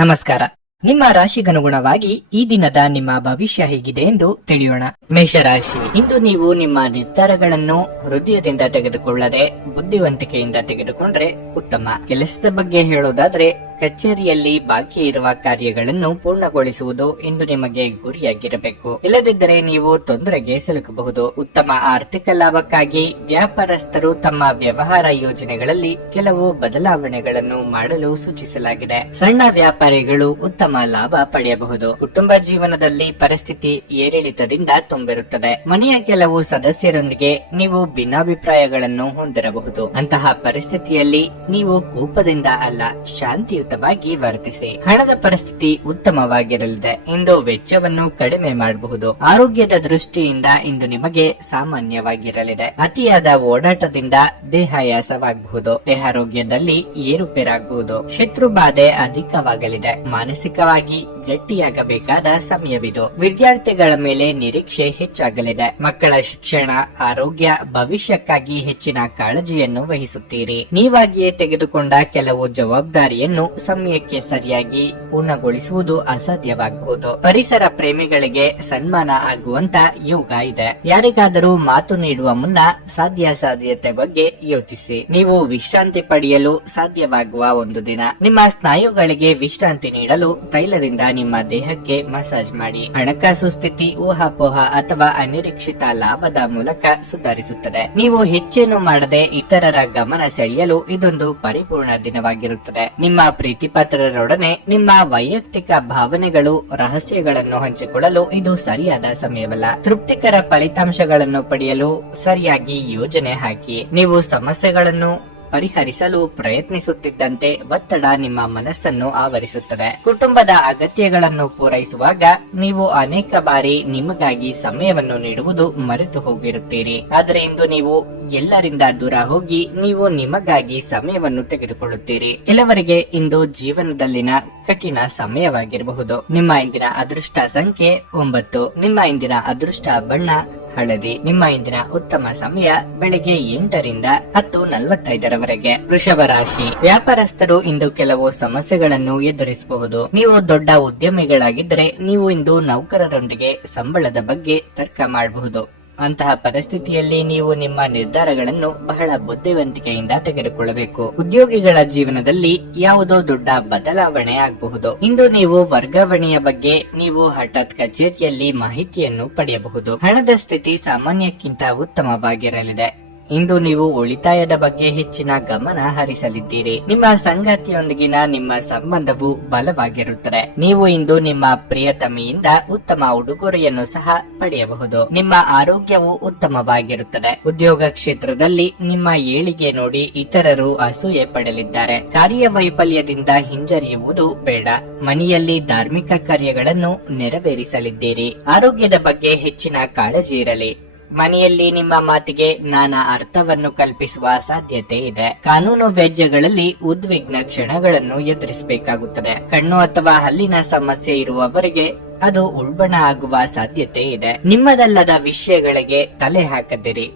ನಮಸ್ಕಾರ. ನಿಮ್ಮ ರಾಶಿಗನುಗುಣವಾಗಿ ಈ ದಿನದ ನಿಮ್ಮ ಭವಿಷ್ಯ ಹೇಗಿದೆ ಎಂದು ತಿಳಿಯೋಣ. ಮೇಷರಾಶಿ, ಇಂದು ನೀವು ನಿಮ್ಮ ನಿರ್ಧಾರಗಳನ್ನು ಹೃದಯದಿಂದ ತೆಗೆದುಕೊಳ್ಳದೆ ಬುದ್ಧಿವಂತಿಕೆಯಿಂದ ತೆಗೆದುಕೊಂಡ್ರೆ ಉತ್ತಮ. ಕೆಲಸದ ಬಗ್ಗೆ ಹೇಳೋದಾದ್ರೆ ಕಚೇರಿಯಲ್ಲಿ ಬಾಕಿ ಇರುವ ಕಾರ್ಯಗಳನ್ನು ಪೂರ್ಣಗೊಳಿಸುವುದು ಇಂದು ನಿಮಗೆ ಗುರಿಯಾಗಿರಬೇಕು. ಇಲ್ಲದಿದ್ದರೆ ನೀವು ತೊಂದರೆಗೆ ಸಿಲುಕಬಹುದು. ಉತ್ತಮ ಆರ್ಥಿಕ ಲಾಭಕ್ಕಾಗಿ ವ್ಯಾಪಾರಸ್ಥರು ತಮ್ಮ ವ್ಯವಹಾರ ಯೋಜನೆಗಳಲ್ಲಿ ಕೆಲವು ಬದಲಾವಣೆಗಳನ್ನು ಮಾಡಲು ಸೂಚಿಸಲಾಗಿದೆ. ಸಣ್ಣ ವ್ಯಾಪಾರಿಗಳು ಉತ್ತಮ ಲಾಭ ಪಡೆಯಬಹುದು. ಕುಟುಂಬ ಜೀವನದಲ್ಲಿ ಪರಿಸ್ಥಿತಿ ಏರಿಳಿತದಿಂದ ತುಂಬಿರುತ್ತದೆ. ಮನೆಯ ಕೆಲವು ಸದಸ್ಯರೊಂದಿಗೆ ನೀವು ಭಿನ್ನಾಭಿಪ್ರಾಯಗಳನ್ನು ಹೊಂದಿರಬಹುದು. ಅಂತಹ ಪರಿಸ್ಥಿತಿಯಲ್ಲಿ ನೀವು ಕೋಪದಿಂದ ಅಲ್ಲ, ಶಾಂತಿಯುತವಾಗಿ ವರ್ತಿಸಿ. ಹಣದ ಪರಿಸ್ಥಿತಿ ಉತ್ತಮವಾಗಿರಲಿದೆ. ಇಂದು ವೆಚ್ಚವನ್ನು ಕಡಿಮೆ ಮಾಡಬಹುದು. ಆರೋಗ್ಯದ ದೃಷ್ಟಿಯಿಂದ ಇಂದು ನಿಮಗೆ ಸಾಮಾನ್ಯವಾಗಿರಲಿದೆ. ಅತಿಯಾದ ಓಡಾಟದಿಂದ ದೇಹಾಯಾಸವಾಗಬಹುದು. ದೇಹಾರೋಗ್ಯದಲ್ಲಿ ಏರುಪೇರಾಗಬಹುದು. ಶತ್ರು ಬಾಧೆ ಅಧಿಕವಾಗಲಿದೆ. ಮಾನಸಿಕವಾಗಿ ಗಟ್ಟಿಯಾಗಬೇಕಾದ ಸಮಯವಿದು. ವಿದ್ಯಾರ್ಥಿಗಳ ಮೇಲೆ ನಿರೀಕ್ಷೆ ಹೆಚ್ಚಾಗಲಿದೆ. ಮಕ್ಕಳ ಶಿಕ್ಷಣ, ಆರೋಗ್ಯ, ಭವಿಷ್ಯಕ್ಕಾಗಿ ಹೆಚ್ಚಿನ ಕಾಳಜಿಯನ್ನು ವಹಿಸುತ್ತೀರಿ. ನೀವಾಗಿಯೇ ತೆಗೆದುಕೊಂಡ ಕೆಲವು ಜವಾಬ್ದಾರಿಯನ್ನು ಸಮಯಕ್ಕೆ ಸರಿಯಾಗಿ ಪೂರ್ಣಗೊಳಿಸುವುದು ಅಸಾಧ್ಯವಾಗಬಹುದು. ಪರಿಸರ ಪ್ರೇಮಿಗಳಿಗೆ ಸನ್ಮಾನ ಆಗುವಂತ ಯೋಗ ಇದೆ. ಯಾರಿಗಾದರೂ ಮಾತು ನೀಡುವ ಮುನ್ನ ಸಾಧ್ಯತೆ ಬಗ್ಗೆ ಯೋಚಿಸಿ. ನೀವು ವಿಶ್ರಾಂತಿ ಪಡೆಯಲು ಸಾಧ್ಯವಾಗುವ ಒಂದು ದಿನ. ನಿಮ್ಮ ಸ್ನಾಯುಗಳಿಗೆ ವಿಶ್ರಾಂತಿ ನೀಡಲು ತೈಲದಿಂದ ನಿಮ್ಮ ದೇಹಕ್ಕೆ ಮಸಾಜ್ ಮಾಡಿ. ಹಣಕಾಸು ಸ್ಥಿತಿ ಊಹಾಪೋಹ ಅಥವಾ ಅನಿರೀಕ್ಷಿತ ಲಾಭದ ಮೂಲಕ ಸುಧಾರಿಸುತ್ತದೆ. ನೀವು ಹೆಚ್ಚೇನು ಮಾಡದೆ ಇತರರ ಗಮನ ಸೆಳೆಯಲು ಇದೊಂದು ಪರಿಪೂರ್ಣ ದಿನವಾಗಿರುತ್ತದೆ. ನಿಮ್ಮ ಪ್ರೀತಿಪಾತ್ರರೊಡನೆ ನಿಮ್ಮ ವೈಯಕ್ತಿಕ ಭಾವನೆಗಳು, ರಹಸ್ಯಗಳನ್ನು ಹಂಚಿಕೊಳ್ಳಲು ಇದು ಸರಿಯಾದ ಸಮಯವಲ್ಲ. ತೃಪ್ತಿಕರ ಫಲಿತಾಂಶಗಳನ್ನು ಪಡೆಯಲು ಸರಿಯಾಗಿ ಯೋಜನೆ ಹಾಕಿ. ನೀವು ಸಮಸ್ಯೆಗಳನ್ನು ಪರಿಹರಿಸಲು ಪ್ರಯತ್ನಿಸುತ್ತಿದ್ದಂತೆ ಒತ್ತಡ ನಿಮ್ಮ ಮನಸ್ಸನ್ನು ಆವರಿಸುತ್ತದೆ. ಕುಟುಂಬದ ಅಗತ್ಯಗಳನ್ನು ಪೂರೈಸುವಾಗ ನೀವು ಅನೇಕ ಬಾರಿ ನಿಮಗಾಗಿ ಸಮಯವನ್ನು ನೀಡುವುದು ಮರೆತು ಹೋಗಿರುತ್ತೀರಿ. ಆದರೆ ಇಂದು ನೀವು ಎಲ್ಲರಿಂದ ದೂರ ಹೋಗಿ ನೀವು ನಿಮಗಾಗಿ ಸಮಯವನ್ನು ತೆಗೆದುಕೊಳ್ಳುತ್ತೀರಿ. ಕೆಲವರಿಗೆ ಇಂದು ಜೀವನದಲ್ಲಿನ ಕಠಿಣ ಸಮಯವಾಗಿರಬಹುದು. ನಿಮ್ಮ ಇಂದಿನ ಅದೃಷ್ಟ ಸಂಖ್ಯೆ 9. ನಿಮ್ಮ ಇಂದಿನ ಅದೃಷ್ಟ ಬಣ್ಣ ಹಳದಿ. ನಿಮ್ಮ ಇಂದಿನ ಉತ್ತಮ ಸಮಯ ಬೆಳಗ್ಗೆ 8 ರಿಂದ 10:45 ವೃಷಭ ರಾಶಿ, ವ್ಯಾಪಾರಸ್ಥರು ಇಂದು ಕೆಲವು ಸಮಸ್ಯೆಗಳನ್ನು ಎದುರಿಸಬಹುದು. ನೀವು ದೊಡ್ಡ ಉದ್ಯಮಿಗಳಾಗಿದ್ದರೆ ನೀವು ಇಂದು ನೌಕರರೊಂದಿಗೆ ಸಂಬಳದ ಬಗ್ಗೆ ತರ್ಕ ಮಾಡಬಹುದು. ಅಂತಹ ಪರಿಸ್ಥಿತಿಯಲ್ಲಿ ನೀವು ನಿಮ್ಮ ನಿರ್ಧಾರಗಳನ್ನು ಬಹಳ ಬುದ್ಧಿವಂತಿಕೆಯಿಂದ ತೆಗೆದುಕೊಳ್ಳಬೇಕು. ಉದ್ಯೋಗಿಗಳ ಜೀವನದಲ್ಲಿ ಯಾವುದೋ ದೊಡ್ಡ ಬದಲಾವಣೆ ಆಗಬಹುದು. ಇಂದು ನೀವು ವರ್ಗಾವಣೆಯ ಬಗ್ಗೆ ನೀವು ಹಠಾತ್ ಕಚೇರಿಯಲ್ಲಿ ಮಾಹಿತಿಯನ್ನು ಪಡೆಯಬಹುದು. ಹಣದ ಸ್ಥಿತಿ ಸಾಮಾನ್ಯಕ್ಕಿಂತ ಉತ್ತಮವಾಗಿರಲಿದೆ. ಇಂದು ನೀವು ಉಳಿತಾಯದ ಬಗ್ಗೆ ಹೆಚ್ಚಿನ ಗಮನ ಹರಿಸಲಿದ್ದೀರಿ. ನಿಮ್ಮ ಸಂಗಾತಿಯೊಂದಿಗಿನ ನಿಮ್ಮ ಸಂಬಂಧವು ಬಲವಾಗಿರುತ್ತದೆ. ನೀವು ಇಂದು ನಿಮ್ಮ ಪ್ರಿಯತಮೆಯಿಂದ ಉತ್ತಮ ಉಡುಗೊರೆಯನ್ನು ಸಹ ಪಡೆಯಬಹುದು. ನಿಮ್ಮ ಆರೋಗ್ಯವು ಉತ್ತಮವಾಗಿರುತ್ತದೆ. ಉದ್ಯೋಗ ಕ್ಷೇತ್ರದಲ್ಲಿ ನಿಮ್ಮ ಏಳಿಗೆ ನೋಡಿ ಇತರರು ಅಸೂಯೆ ಪಡೆಯಲಿದ್ದಾರೆ. ಕಾರ್ಯವೈಫಲ್ಯದಿಂದ ಹಿಂಜರಿಯುವುದು ಬೇಡ. ಮನೆಯಲ್ಲಿ ಧಾರ್ಮಿಕ ಕಾರ್ಯಗಳನ್ನು ನೆರವೇರಿಸಲಿದ್ದೀರಿ. ಆರೋಗ್ಯದ ಬಗ್ಗೆ ಹೆಚ್ಚಿನ ಕಾಳಜಿ ಇರಲಿ. ಮನೆಯಲ್ಲಿ ನಿಮ್ಮ ಮಾತಿಗೆ ನಾನಾ ಅರ್ಥವನ್ನು ಕಲ್ಪಿಸುವ ಸಾಧ್ಯತೆ ಇದೆ. ಕಾನೂನು ವ್ಯಾಜ್ಯಗಳಲ್ಲಿ ಉದ್ವಿಗ್ನ ಕ್ಷಣಗಳನ್ನು ಎದುರಿಸಬೇಕಾಗುತ್ತದೆ. ಕಣ್ಣು ಅಥವಾ ಹಲ್ಲಿನ ಸಮಸ್ಯೆ ಇರುವವರಿಗೆ ಅದು ಉಲ್ಬಣ ಆಗುವ ಸಾಧ್ಯತೆ ಇದೆ. ನಿಮ್ಮದಲ್ಲದ ವಿಷಯಗಳಿಗೆ ತಲೆ ಹಾಕದಿರಿ.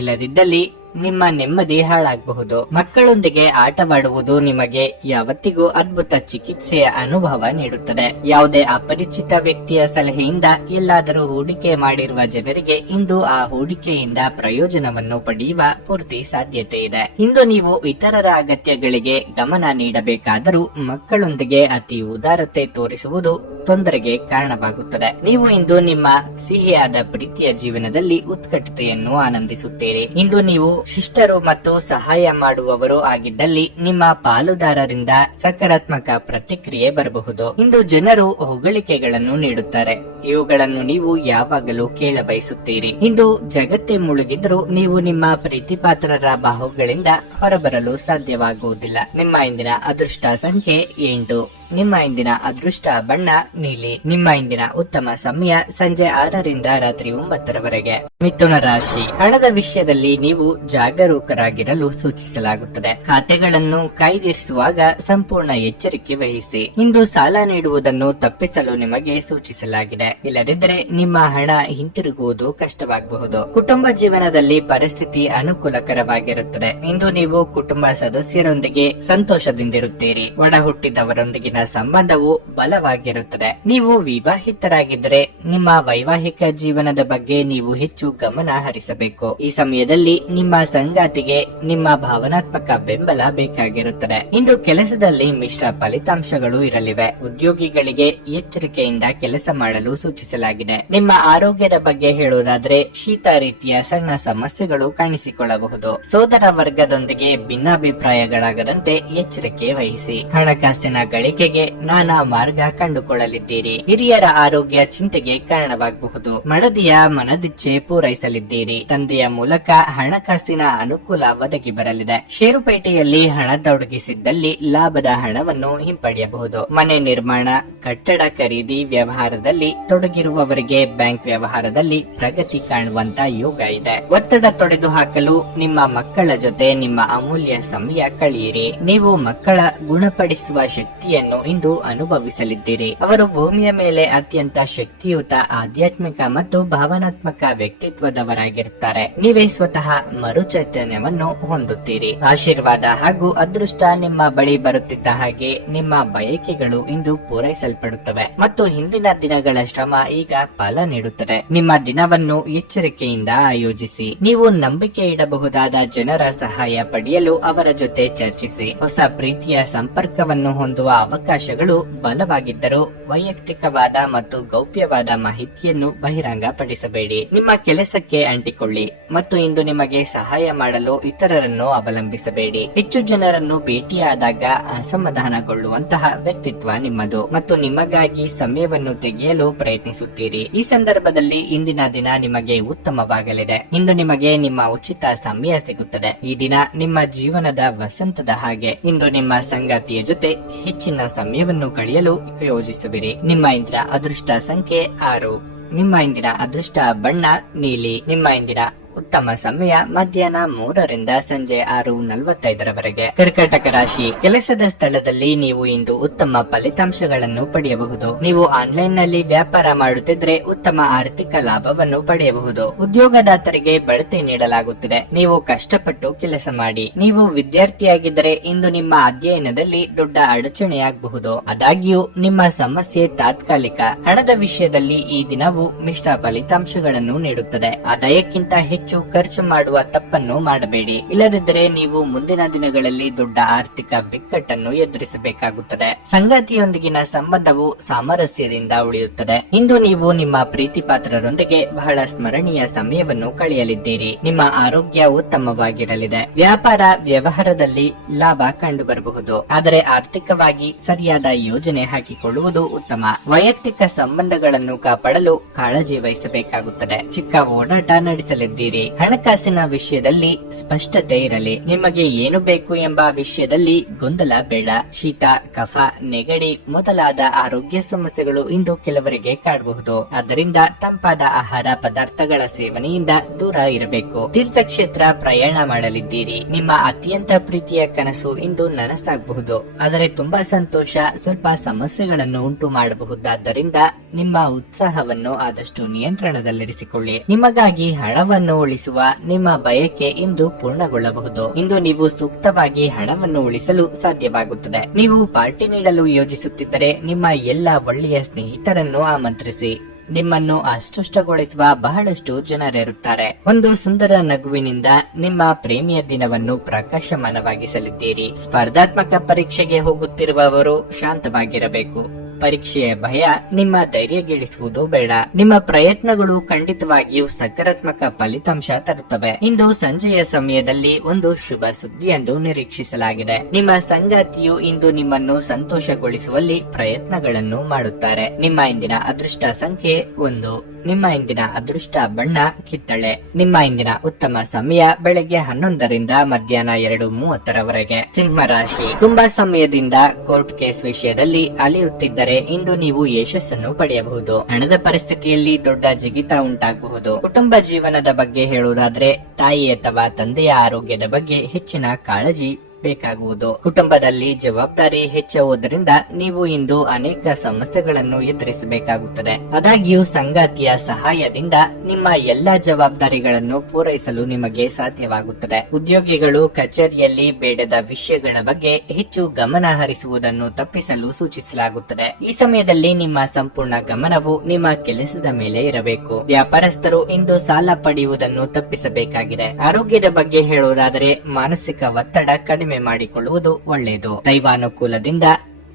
ಇಲ್ಲದಿದ್ದಲ್ಲಿ ನಿಮ್ಮ ನೆಮ್ಮದಿ ಹಾಳಾಗಬಹುದು. ಮಕ್ಕಳೊಂದಿಗೆ ಆಟವಾಡುವುದು ನಿಮಗೆ ಯಾವತ್ತಿಗೂ ಅದ್ಭುತ ಚಿಕಿತ್ಸೆಯ ಅನುಭವ ನೀಡುತ್ತದೆ. ಯಾವುದೇ ಅಪರಿಚಿತ ವ್ಯಕ್ತಿಯ ಸಲಹೆಯಿಂದ ಎಲ್ಲಾದರೂ ಹೂಡಿಕೆ ಮಾಡಿರುವ ಜನರಿಗೆ ಇಂದು ಆ ಹೂಡಿಕೆಯಿಂದ ಪ್ರಯೋಜನವನ್ನು ಪಡೆಯುವ ಪೂರ್ತಿ ಸಾಧ್ಯತೆ ಇದೆ. ಇಂದು ನೀವು ಇತರರ ಅಗತ್ಯಗಳಿಗೆ ಗಮನ ನೀಡಬೇಕಾದರೂ ಮಕ್ಕಳೊಂದಿಗೆ ಅತಿ ಉದಾರತೆ ತೋರಿಸುವುದು ತೊಂದರೆಗೆ ಕಾರಣವಾಗುತ್ತದೆ. ನೀವು ಇಂದು ನಿಮ್ಮ ಸಿಹಿಯಾದ ಪ್ರೀತಿಯ ಜೀವನದಲ್ಲಿ ಉತ್ಕಟತೆಯನ್ನು ಆನಂದಿಸುತ್ತೀರಿ. ಇಂದು ನೀವು ಶಿಷ್ಟರು ಮತ್ತು ಸಹಾಯ ಮಾಡುವವರು ಆಗಿದ್ದಲ್ಲಿ ನಿಮ್ಮ ಪಾಲುದಾರರಿಂದ ಸಕಾರಾತ್ಮಕ ಪ್ರತಿಕ್ರಿಯೆ ಬರಬಹುದು. ಇಂದು ಜನರು ಹೊಗಳಿಕೆಗಳನ್ನು ನೀಡುತ್ತಾರೆ. ಇವುಗಳನ್ನು ನೀವು ಯಾವಾಗಲೂ ಕೇಳಬಯಸುತ್ತೀರಿ. ಇಂದು ಜಗತ್ತೇ ಮುಳುಗಿದ್ರೂ ನೀವು ನಿಮ್ಮ ಪ್ರೀತಿಪಾತ್ರರ ಬಾಹುಗಳಿಂದ ಹೊರಬರಲು ಸಾಧ್ಯವಾಗುವುದಿಲ್ಲ. ನಿಮ್ಮ ಇಂದಿನ ಅದೃಷ್ಟ ಸಂಖ್ಯೆ 8. ನಿಮ್ಮ ಇಂದಿನ ಅದೃಷ್ಟ ಬಣ್ಣ ನೀಲಿ. ನಿಮ್ಮ ಇಂದಿನ ಉತ್ತಮ ಸಮಯ ಸಂಜೆ 6 ರಿಂದ ರಾತ್ರಿ 9 ಮಿಥುನ ರಾಶಿ, ಹಣದ ವಿಷಯದಲ್ಲಿ ನೀವು ಜಾಗರೂಕರಾಗಿರಲು ಸೂಚಿಸಲಾಗುತ್ತದೆ. ಖಾತೆಗಳನ್ನು ಕಾಯ್ದಿರಿಸುವಾಗ ಸಂಪೂರ್ಣ ಎಚ್ಚರಿಕೆ ವಹಿಸಿ. ಇಂದು ಸಾಲ ನೀಡುವುದನ್ನು ತಪ್ಪಿಸಲು ನಿಮಗೆ ಸೂಚಿಸಲಾಗಿದೆ. ಇಲ್ಲದಿದ್ದರೆ ನಿಮ್ಮ ಹಣ ಹಿಂತಿರುಗುವುದು ಕಷ್ಟವಾಗಬಹುದು. ಕುಟುಂಬ ಜೀವನದಲ್ಲಿ ಪರಿಸ್ಥಿತಿ ಅನುಕೂಲಕರವಾಗಿರುತ್ತದೆ. ಇಂದು ನೀವು ಕುಟುಂಬ ಸದಸ್ಯರೊಂದಿಗೆ ಸಂತೋಷದಿಂದಿರುತ್ತೀರಿ. ಒಡ ಹುಟ್ಟಿದವರೊಂದಿಗಿನ ನಿಮ್ಮೊಂದಿಗಿನ ಸಂಬಂಧವು ಬಲವಾಗಿರುತ್ತದೆ. ನೀವು ವಿವಾಹಿತರಾಗಿದ್ದರೆ ನಿಮ್ಮ ವೈವಾಹಿಕ ಜೀವನದ ಬಗ್ಗೆ ನೀವು ಹೆಚ್ಚು ಗಮನ ಹರಿಸಬೇಕು. ಈ ಸಮಯದಲ್ಲಿ ನಿಮ್ಮ ಸಂಗಾತಿಗೆ ನಿಮ್ಮ ಭಾವನಾತ್ಮಕ ಬೆಂಬಲ ಬೇಕಾಗಿರುತ್ತದೆ. ಇಂದು ಕೆಲಸದಲ್ಲಿ ಮಿಶ್ರ ಫಲಿತಾಂಶಗಳು ಇರಲಿವೆ. ಉದ್ಯೋಗಿಗಳಿಗೆ ಎಚ್ಚರಿಕೆಯಿಂದ ಕೆಲಸ ಮಾಡಲು ಸೂಚಿಸಲಾಗಿದೆ. ನಿಮ್ಮ ಆರೋಗ್ಯದ ಬಗ್ಗೆ ಹೇಳುವುದಾದ್ರೆ ಶೀತ ರೀತಿಯ ಸಣ್ಣ ಸಮಸ್ಯೆಗಳು ಕಾಣಿಸಿಕೊಳ್ಳಬಹುದು. ಸೋದರ ವರ್ಗದೊಂದಿಗೆ ಭಿನ್ನಾಭಿಪ್ರಾಯಗಳಾಗದಂತೆ ಎಚ್ಚರಿಕೆ ವಹಿಸಿ. ಹಣಕಾಸಿನ ಗಳಿಕೆಗೆ ನಾನಾ ಮಾರ್ಗ ಕಂಡುಕೊಳ್ಳಲಿದ್ದೀರಿ. ಹಿರಿಯರ ಆರೋಗ್ಯ ಚಿಂತೆಗೆ ಕಾರಣವಾಗಬಹುದು. ಮಡದಿಯ ಮನದಿಚ್ಛೆ ಪೂರೈಸಲಿದ್ದೀರಿ. ತಂದೆಯ ಮೂಲಕ ಹಣಕಾಸಿನ ಅನುಕೂಲ ಒದಗಿ ಬರಲಿದೆ. ಷೇರುಪೇಟೆಯಲ್ಲಿ ಹಣ ತೊಡಗಿಸಿದ್ದಲ್ಲಿ ಲಾಭದ ಹಣವನ್ನು ಹಿಂಪಡೆಯಬಹುದು. ಮನೆ ನಿರ್ಮಾಣ, ಕಟ್ಟಡ ಖರೀದಿ ವ್ಯವಹಾರದಲ್ಲಿ ತೊಡಗಿರುವವರಿಗೆ ಬ್ಯಾಂಕ್ ವ್ಯವಹಾರದಲ್ಲಿ ಪ್ರಗತಿ ಕಾಣುವಂತ ಯೋಗ ಇದೆ. ಒತ್ತಡ ತೊಡೆದು ಹಾಕಲು ನಿಮ್ಮ ಮಕ್ಕಳ ಜೊತೆ ನಿಮ್ಮ ಅಮೂಲ್ಯ ಸಮಯ ಕಳೆಯಿರಿ. ನೀವು ಮಕ್ಕಳ ಗುಣಪಡಿಸುವ ಶಕ್ತಿಯನ್ನು ಇಂದು ಅನುಭವಿಸಲಿದ್ದೀರಿ. ಅವರು ಭೂಮಿಯ ಮೇಲೆ ಅತ್ಯಂತ ಶಕ್ತಿಯುತ ಆಧ್ಯಾತ್ಮಿಕ ಮತ್ತು ಭಾವನಾತ್ಮಕ ವ್ಯಕ್ತಿತ್ವದವರಾಗಿರುತ್ತಾರೆ. ನೀವೇ ಸ್ವತಃ ಮರುಚೈತನ್ಯವನ್ನು ಹೊಂದುತ್ತೀರಿ. ಆಶೀರ್ವಾದ ಹಾಗೂ ಅದೃಷ್ಟ ನಿಮ್ಮ ಬಳಿ ಬರುತ್ತಿದ್ದ ಹಾಗೆ ನಿಮ್ಮ ಬಯಕೆಗಳು ಇಂದು ಪೂರೈಸಲ್ಪಡುತ್ತವೆ ಮತ್ತು ಹಿಂದಿನ ದಿನಗಳ ಶ್ರಮ ಈಗ ಫಲ ನೀಡುತ್ತದೆ. ನಿಮ್ಮ ದಿನವನ್ನು ಎಚ್ಚರಿಕೆಯಿಂದ ಆಯೋಜಿಸಿ. ನೀವು ನಂಬಿಕೆ ಇಡಬಹುದಾದ ಜನರ ಸಹಾಯ ಪಡೆಯಲು ಅವರ ಜೊತೆ ಚರ್ಚಿಸಿ. ಹೊಸ ಪ್ರೀತಿಯ ಸಂಪರ್ಕವನ್ನು ಹೊಂದುವ ಅವಕಾಶಗಳು ಬಲವಾಗಿದ್ದರೂ ವೈಯಕ್ತಿಕವಾದ ಮತ್ತು ಗೌಪ್ಯವಾದ ಮಾಹಿತಿಯನ್ನು ಬಹಿರಂಗಪಡಿಸಬೇಡಿ. ನಿಮ್ಮ ಕೆಲಸಕ್ಕೆ ಅಂಟಿಕೊಳ್ಳಿ ಮತ್ತು ಇಂದು ನಿಮಗೆ ಸಹಾಯ ಮಾಡಲು ಇತರರನ್ನು ಅವಲಂಬಿಸಬೇಡಿ. ಹೆಚ್ಚು ಜನರನ್ನು ಭೇಟಿಯಾದಾಗ ಅಸಮಾಧಾನಗೊಳ್ಳುವಂತಹ ವ್ಯಕ್ತಿತ್ವ ನಿಮ್ಮದು ಮತ್ತು ನಿಮಗಾಗಿ ಸಮಯವನ್ನು ತೆಗೆಯಲು ಪ್ರಯತ್ನಿಸುತ್ತೀರಿ. ಈ ಸಂದರ್ಭದಲ್ಲಿ ಇಂದಿನ ದಿನ ನಿಮಗೆ ಉತ್ತಮವಾಗಲಿದೆ. ಇಂದು ನಿಮಗೆ ನಿಮ್ಮ ಉಚಿತ ಸಮಯ ಸಿಗುತ್ತದೆ. ಈ ದಿನ ನಿಮ್ಮ ಜೀವನದ ವಸಂತದ ಹಾಗೆ. ಇಂದು ನಿಮ್ಮ ಸಂಗಾತಿಯ ಜೊತೆ ಹೆಚ್ಚಿನ ಸಮಯವನ್ನು ಕಳೆಯಲು ಯೋಜಿಸುವಿರಿ. ನಿಮ್ಮ ಇಂದಿನ ಅದೃಷ್ಟ ಸಂಖ್ಯೆ 6. ನಿಮ್ಮ ಇಂದಿನ ಅದೃಷ್ಟ ಬಣ್ಣ ನೀಲಿ. ನಿಮ್ಮ ಇಂದಿನ ಉತ್ತಮ ಸಮಯ ಮಧ್ಯಾಹ್ನ 3ರಿಂದ ಸಂಜೆ 6:45ರವರೆಗೆ. ಕರ್ಕಾಟಕ ರಾಶಿ. ಕೆಲಸದ ಸ್ಥಳದಲ್ಲಿ ನೀವು ಇಂದು ಉತ್ತಮ ಫಲಿತಾಂಶಗಳನ್ನು ಪಡೆಯಬಹುದು. ನೀವು ಆನ್ಲೈನ್ ನಲ್ಲಿ ವ್ಯಾಪಾರ ಮಾಡುತ್ತಿದ್ರೆ ಉತ್ತಮ ಆರ್ಥಿಕ ಲಾಭವನ್ನು ಪಡೆಯಬಹುದು. ಉದ್ಯೋಗದಾತರಿಗೆ ಬಡ್ತಿ ನೀಡಲಾಗುತ್ತಿದೆ. ನೀವು ಕಷ್ಟಪಟ್ಟು ಕೆಲಸ ಮಾಡಿ. ನೀವು ವಿದ್ಯಾರ್ಥಿಯಾಗಿದ್ದರೆ ಇಂದು ನಿಮ್ಮ ಅಧ್ಯಯನದಲ್ಲಿ ದೊಡ್ಡ ಅಡಚಣೆಯಾಗಬಹುದು. ಆದಾಗ್ಯೂ ನಿಮ್ಮ ಸಮಸ್ಯೆ ತಾತ್ಕಾಲಿಕ. ಹಣದ ವಿಷಯದಲ್ಲಿ ಈ ದಿನವು ಮಿಶ್ರ ಫಲಿತಾಂಶಗಳನ್ನು ನೀಡುತ್ತದೆ. ಆದಾಯಕ್ಕಿಂತ ಹೆಚ್ಚು ಖರ್ಚು ಮಾಡುವ ತಪ್ಪನ್ನು ಮಾಡಬೇಡಿ. ಇಲ್ಲದಿದ್ದರೆ ನೀವು ಮುಂದಿನ ದಿನಗಳಲ್ಲಿ ದೊಡ್ಡ ಆರ್ಥಿಕ ಬಿಕ್ಕಟ್ಟನ್ನು ಎದುರಿಸಬೇಕಾಗುತ್ತದೆ. ಸಂಗಾತಿಯೊಂದಿಗಿನ ಸಂಬಂಧವು ಸಾಮರಸ್ಯದಿಂದ ಉಳಿಯುತ್ತದೆ. ಇಂದು ನೀವು ನಿಮ್ಮ ಪ್ರೀತಿ ಪಾತ್ರರೊಂದಿಗೆ ಬಹಳ ಸ್ಮರಣೀಯ ಸಮಯವನ್ನು ಕಳೆಯಲಿದ್ದೀರಿ. ನಿಮ್ಮ ಆರೋಗ್ಯ ಉತ್ತಮವಾಗಿರಲಿದೆ. ವ್ಯಾಪಾರ ವ್ಯವಹಾರದಲ್ಲಿ ಲಾಭ ಕಂಡು ಬರಬಹುದು. ಆದರೆ ಆರ್ಥಿಕವಾಗಿ ಸರಿಯಾದ ಯೋಜನೆ ಹಾಕಿಕೊಳ್ಳುವುದು ಉತ್ತಮ. ವೈಯಕ್ತಿಕ ಸಂಬಂಧಗಳನ್ನು ಕಾಪಾಡಲು ಕಾಳಜಿ ವಹಿಸಬೇಕಾಗುತ್ತದೆ. ಚಿಕ್ಕ ಓಡಾಟ ನಡೆಸಲಿದ್ದೀರಿ. ಹಣಕಾಸಿನ ವಿಷಯದಲ್ಲಿ ಸ್ಪಷ್ಟತೆ ಇರಲಿ. ನಿಮಗೆ ಏನು ಬೇಕು ಎಂಬ ವಿಷಯದಲ್ಲಿ ಗೊಂದಲ ಬೇಡ. ಶೀತ, ಕಫ, ನೆಗಡಿ ಮೊದಲಾದ ಆರೋಗ್ಯ ಸಮಸ್ಯೆಗಳು ಇಂದು ಕೆಲವರಿಗೆ ಕಾಡಬಹುದು. ಆದ್ದರಿಂದ ತಂಪಾದ ಆಹಾರ ಪದಾರ್ಥಗಳ ಸೇವನೆಯಿಂದ ದೂರ ಇರಬೇಕು. ತೀರ್ಥಕ್ಷೇತ್ರ ಪ್ರಯಾಣ ಮಾಡಲಿದ್ದೀರಿ. ನಿಮ್ಮ ಅತ್ಯಂತ ಪ್ರೀತಿಯ ಕನಸು ಇಂದು ನನಸಾಗಬಹುದು. ಆದರೆ ತುಂಬಾ ಸಂತೋಷ ಸ್ವಲ್ಪ ಸಮಸ್ಯೆಗಳನ್ನು ಉಂಟು ಮಾಡಬಹುದಾದ್ದರಿಂದ ನಿಮ್ಮ ಉತ್ಸಾಹವನ್ನು ಆದಷ್ಟು ನಿಯಂತ್ರಣದಲ್ಲಿರಿಸಿಕೊಳ್ಳಿ. ನಿಮಗಾಗಿ ಹಣವನ್ನು ಉಳಿಸುವ ನಿಮ್ಮ ಬಯಕೆ ಇಂದು ಪೂರ್ಣಗೊಳ್ಳಬಹುದು. ಇಂದು ನೀವು ಸೂಕ್ತವಾಗಿ ಹಣವನ್ನು ಉಳಿಸಲು ಸಾಧ್ಯವಾಗುತ್ತದೆ. ನೀವು ಪಾರ್ಟಿ ನೀಡಲು ಯೋಜಿಸುತ್ತಿದ್ದರೆ ನಿಮ್ಮ ಎಲ್ಲ ಒಳ್ಳೆಯ ಸ್ನೇಹಿತರನ್ನು ಆಮಂತ್ರಿಸಿ. ನಿಮ್ಮನ್ನು ಅಸ್ಪಷ್ಟಗೊಳಿಸುವ ಬಹಳಷ್ಟು ಜನರಿರುತ್ತಾರೆ. ಒಂದು ಸುಂದರ ನಗುವಿನಿಂದ ನಿಮ್ಮ ಪ್ರೇಮಿಯ ದಿನವನ್ನು ಪ್ರಕಾಶಮಾನವಾಗಿಸಲಿದ್ದೀರಿ. ಸ್ಪರ್ಧಾತ್ಮಕ ಪರೀಕ್ಷೆಗೆ ಹೋಗುತ್ತಿರುವವರು ಶಾಂತವಾಗಿರಬೇಕು. ಪರೀಕ್ಷೆಯ ಭಯ ನಿಮ್ಮ ಧೈರ್ಯಗೆಡಿಸುವುದು ಬೇಡ. ನಿಮ್ಮ ಪ್ರಯತ್ನಗಳು ಖಂಡಿತವಾಗಿಯೂ ಸಕಾರಾತ್ಮಕ ಫಲಿತಾಂಶ ತರುತ್ತವೆ. ಇಂದು ಸಂಜೆಯ ಸಮಯದಲ್ಲಿ ಒಂದು ಶುಭ ಸುದ್ದಿಯನ್ನು ನಿರೀಕ್ಷಿಸಲಾಗಿದೆ. ನಿಮ್ಮ ಸಂಗಾತಿಯು ಇಂದು ನಿಮ್ಮನ್ನು ಸಂತೋಷಗೊಳಿಸುವಲ್ಲಿ ಪ್ರಯತ್ನಗಳನ್ನು ಮಾಡುತ್ತಾರೆ. ನಿಮ್ಮ ಇಂದಿನ ಅದೃಷ್ಟ ಸಂಖ್ಯೆ 1. ನಿಮ್ಮ ಇಂದಿನ ಅದೃಷ್ಟ ಬಣ್ಣ ಕಿತ್ತಳೆ. ನಿಮ್ಮ ಇಂದಿನ ಉತ್ತಮ ಸಮಯ ಬೆಳಗ್ಗೆ 11ರಿಂದ ಮಧ್ಯಾಹ್ನ 2:30ರವರೆಗೆ. ಸಿಂಹ ರಾಶಿ. ತುಂಬಾ ಸಮಯದಿಂದ ಕೋರ್ಟ್ ಕೇಸ್ ವಿಷಯದಲ್ಲಿ ಅಲೆಯುತ್ತಿದ್ದರೆ ಇಂದು ನೀವು ಯಶಸ್ಸನ್ನು ಪಡೆಯಬಹುದು. ಹಣದ ಪರಿಸ್ಥಿತಿಯಲ್ಲಿ ದೊಡ್ಡ ಜಿಗಿತ ಉಂಟಾಗಬಹುದು. ಕುಟುಂಬ ಜೀವನದ ಬಗ್ಗೆ ಹೇಳುವುದಾದ್ರೆ ತಾಯಿ ಅಥವಾ ತಂದೆಯ ಆರೋಗ್ಯದ ಬಗ್ಗೆ ಹೆಚ್ಚಿನ ಕಾಳಜಿ ಬೇಕಾಗುವುದು. ಕುಟುಂಬದಲ್ಲಿ ಜವಾಬ್ದಾರಿ ಹೆಚ್ಚುವುದರಿಂದ ನೀವು ಇಂದು ಅನೇಕ ಸಮಸ್ಯೆಗಳನ್ನು ಎದುರಿಸಬೇಕಾಗುತ್ತದೆ. ಆದಾಗ್ಯೂ ಸಂಗಾತಿಯ ಸಹಾಯದಿಂದ ನಿಮ್ಮ ಎಲ್ಲಾ ಜವಾಬ್ದಾರಿಗಳನ್ನು ಪೂರೈಸಲು ನಿಮಗೆ ಸಾಧ್ಯವಾಗುತ್ತದೆ. ಉದ್ಯೋಗಿಗಳು ಕಚೇರಿಯಲ್ಲಿ ಬೇಡದ ವಿಷಯಗಳ ಬಗ್ಗೆ ಹೆಚ್ಚು ಗಮನ ಹರಿಸುವುದನ್ನು ತಪ್ಪಿಸಲು ಸೂಚಿಸಲಾಗುತ್ತದೆ. ಈ ಸಮಯದಲ್ಲಿ ನಿಮ್ಮ ಸಂಪೂರ್ಣ ಗಮನವು ನಿಮ್ಮ ಕೆಲಸದ ಮೇಲೆ ಇರಬೇಕು. ವ್ಯಾಪಾರಸ್ಥರು ಇಂದು ಸಾಲ ಪಡೆಯುವುದನ್ನು ತಪ್ಪಿಸಬೇಕಾಗಿದೆ. ಆರೋಗ್ಯದ ಬಗ್ಗೆ ಹೇಳುವುದಾದರೆ ಮಾನಸಿಕ ಒತ್ತಡ ಕಡಿಮೆ ಮಾಡಿಕೊಳ್ಳುವುದು ಒಳ್ಳೆಯದು. ದೈವಾನುಕೂಲದಿಂದ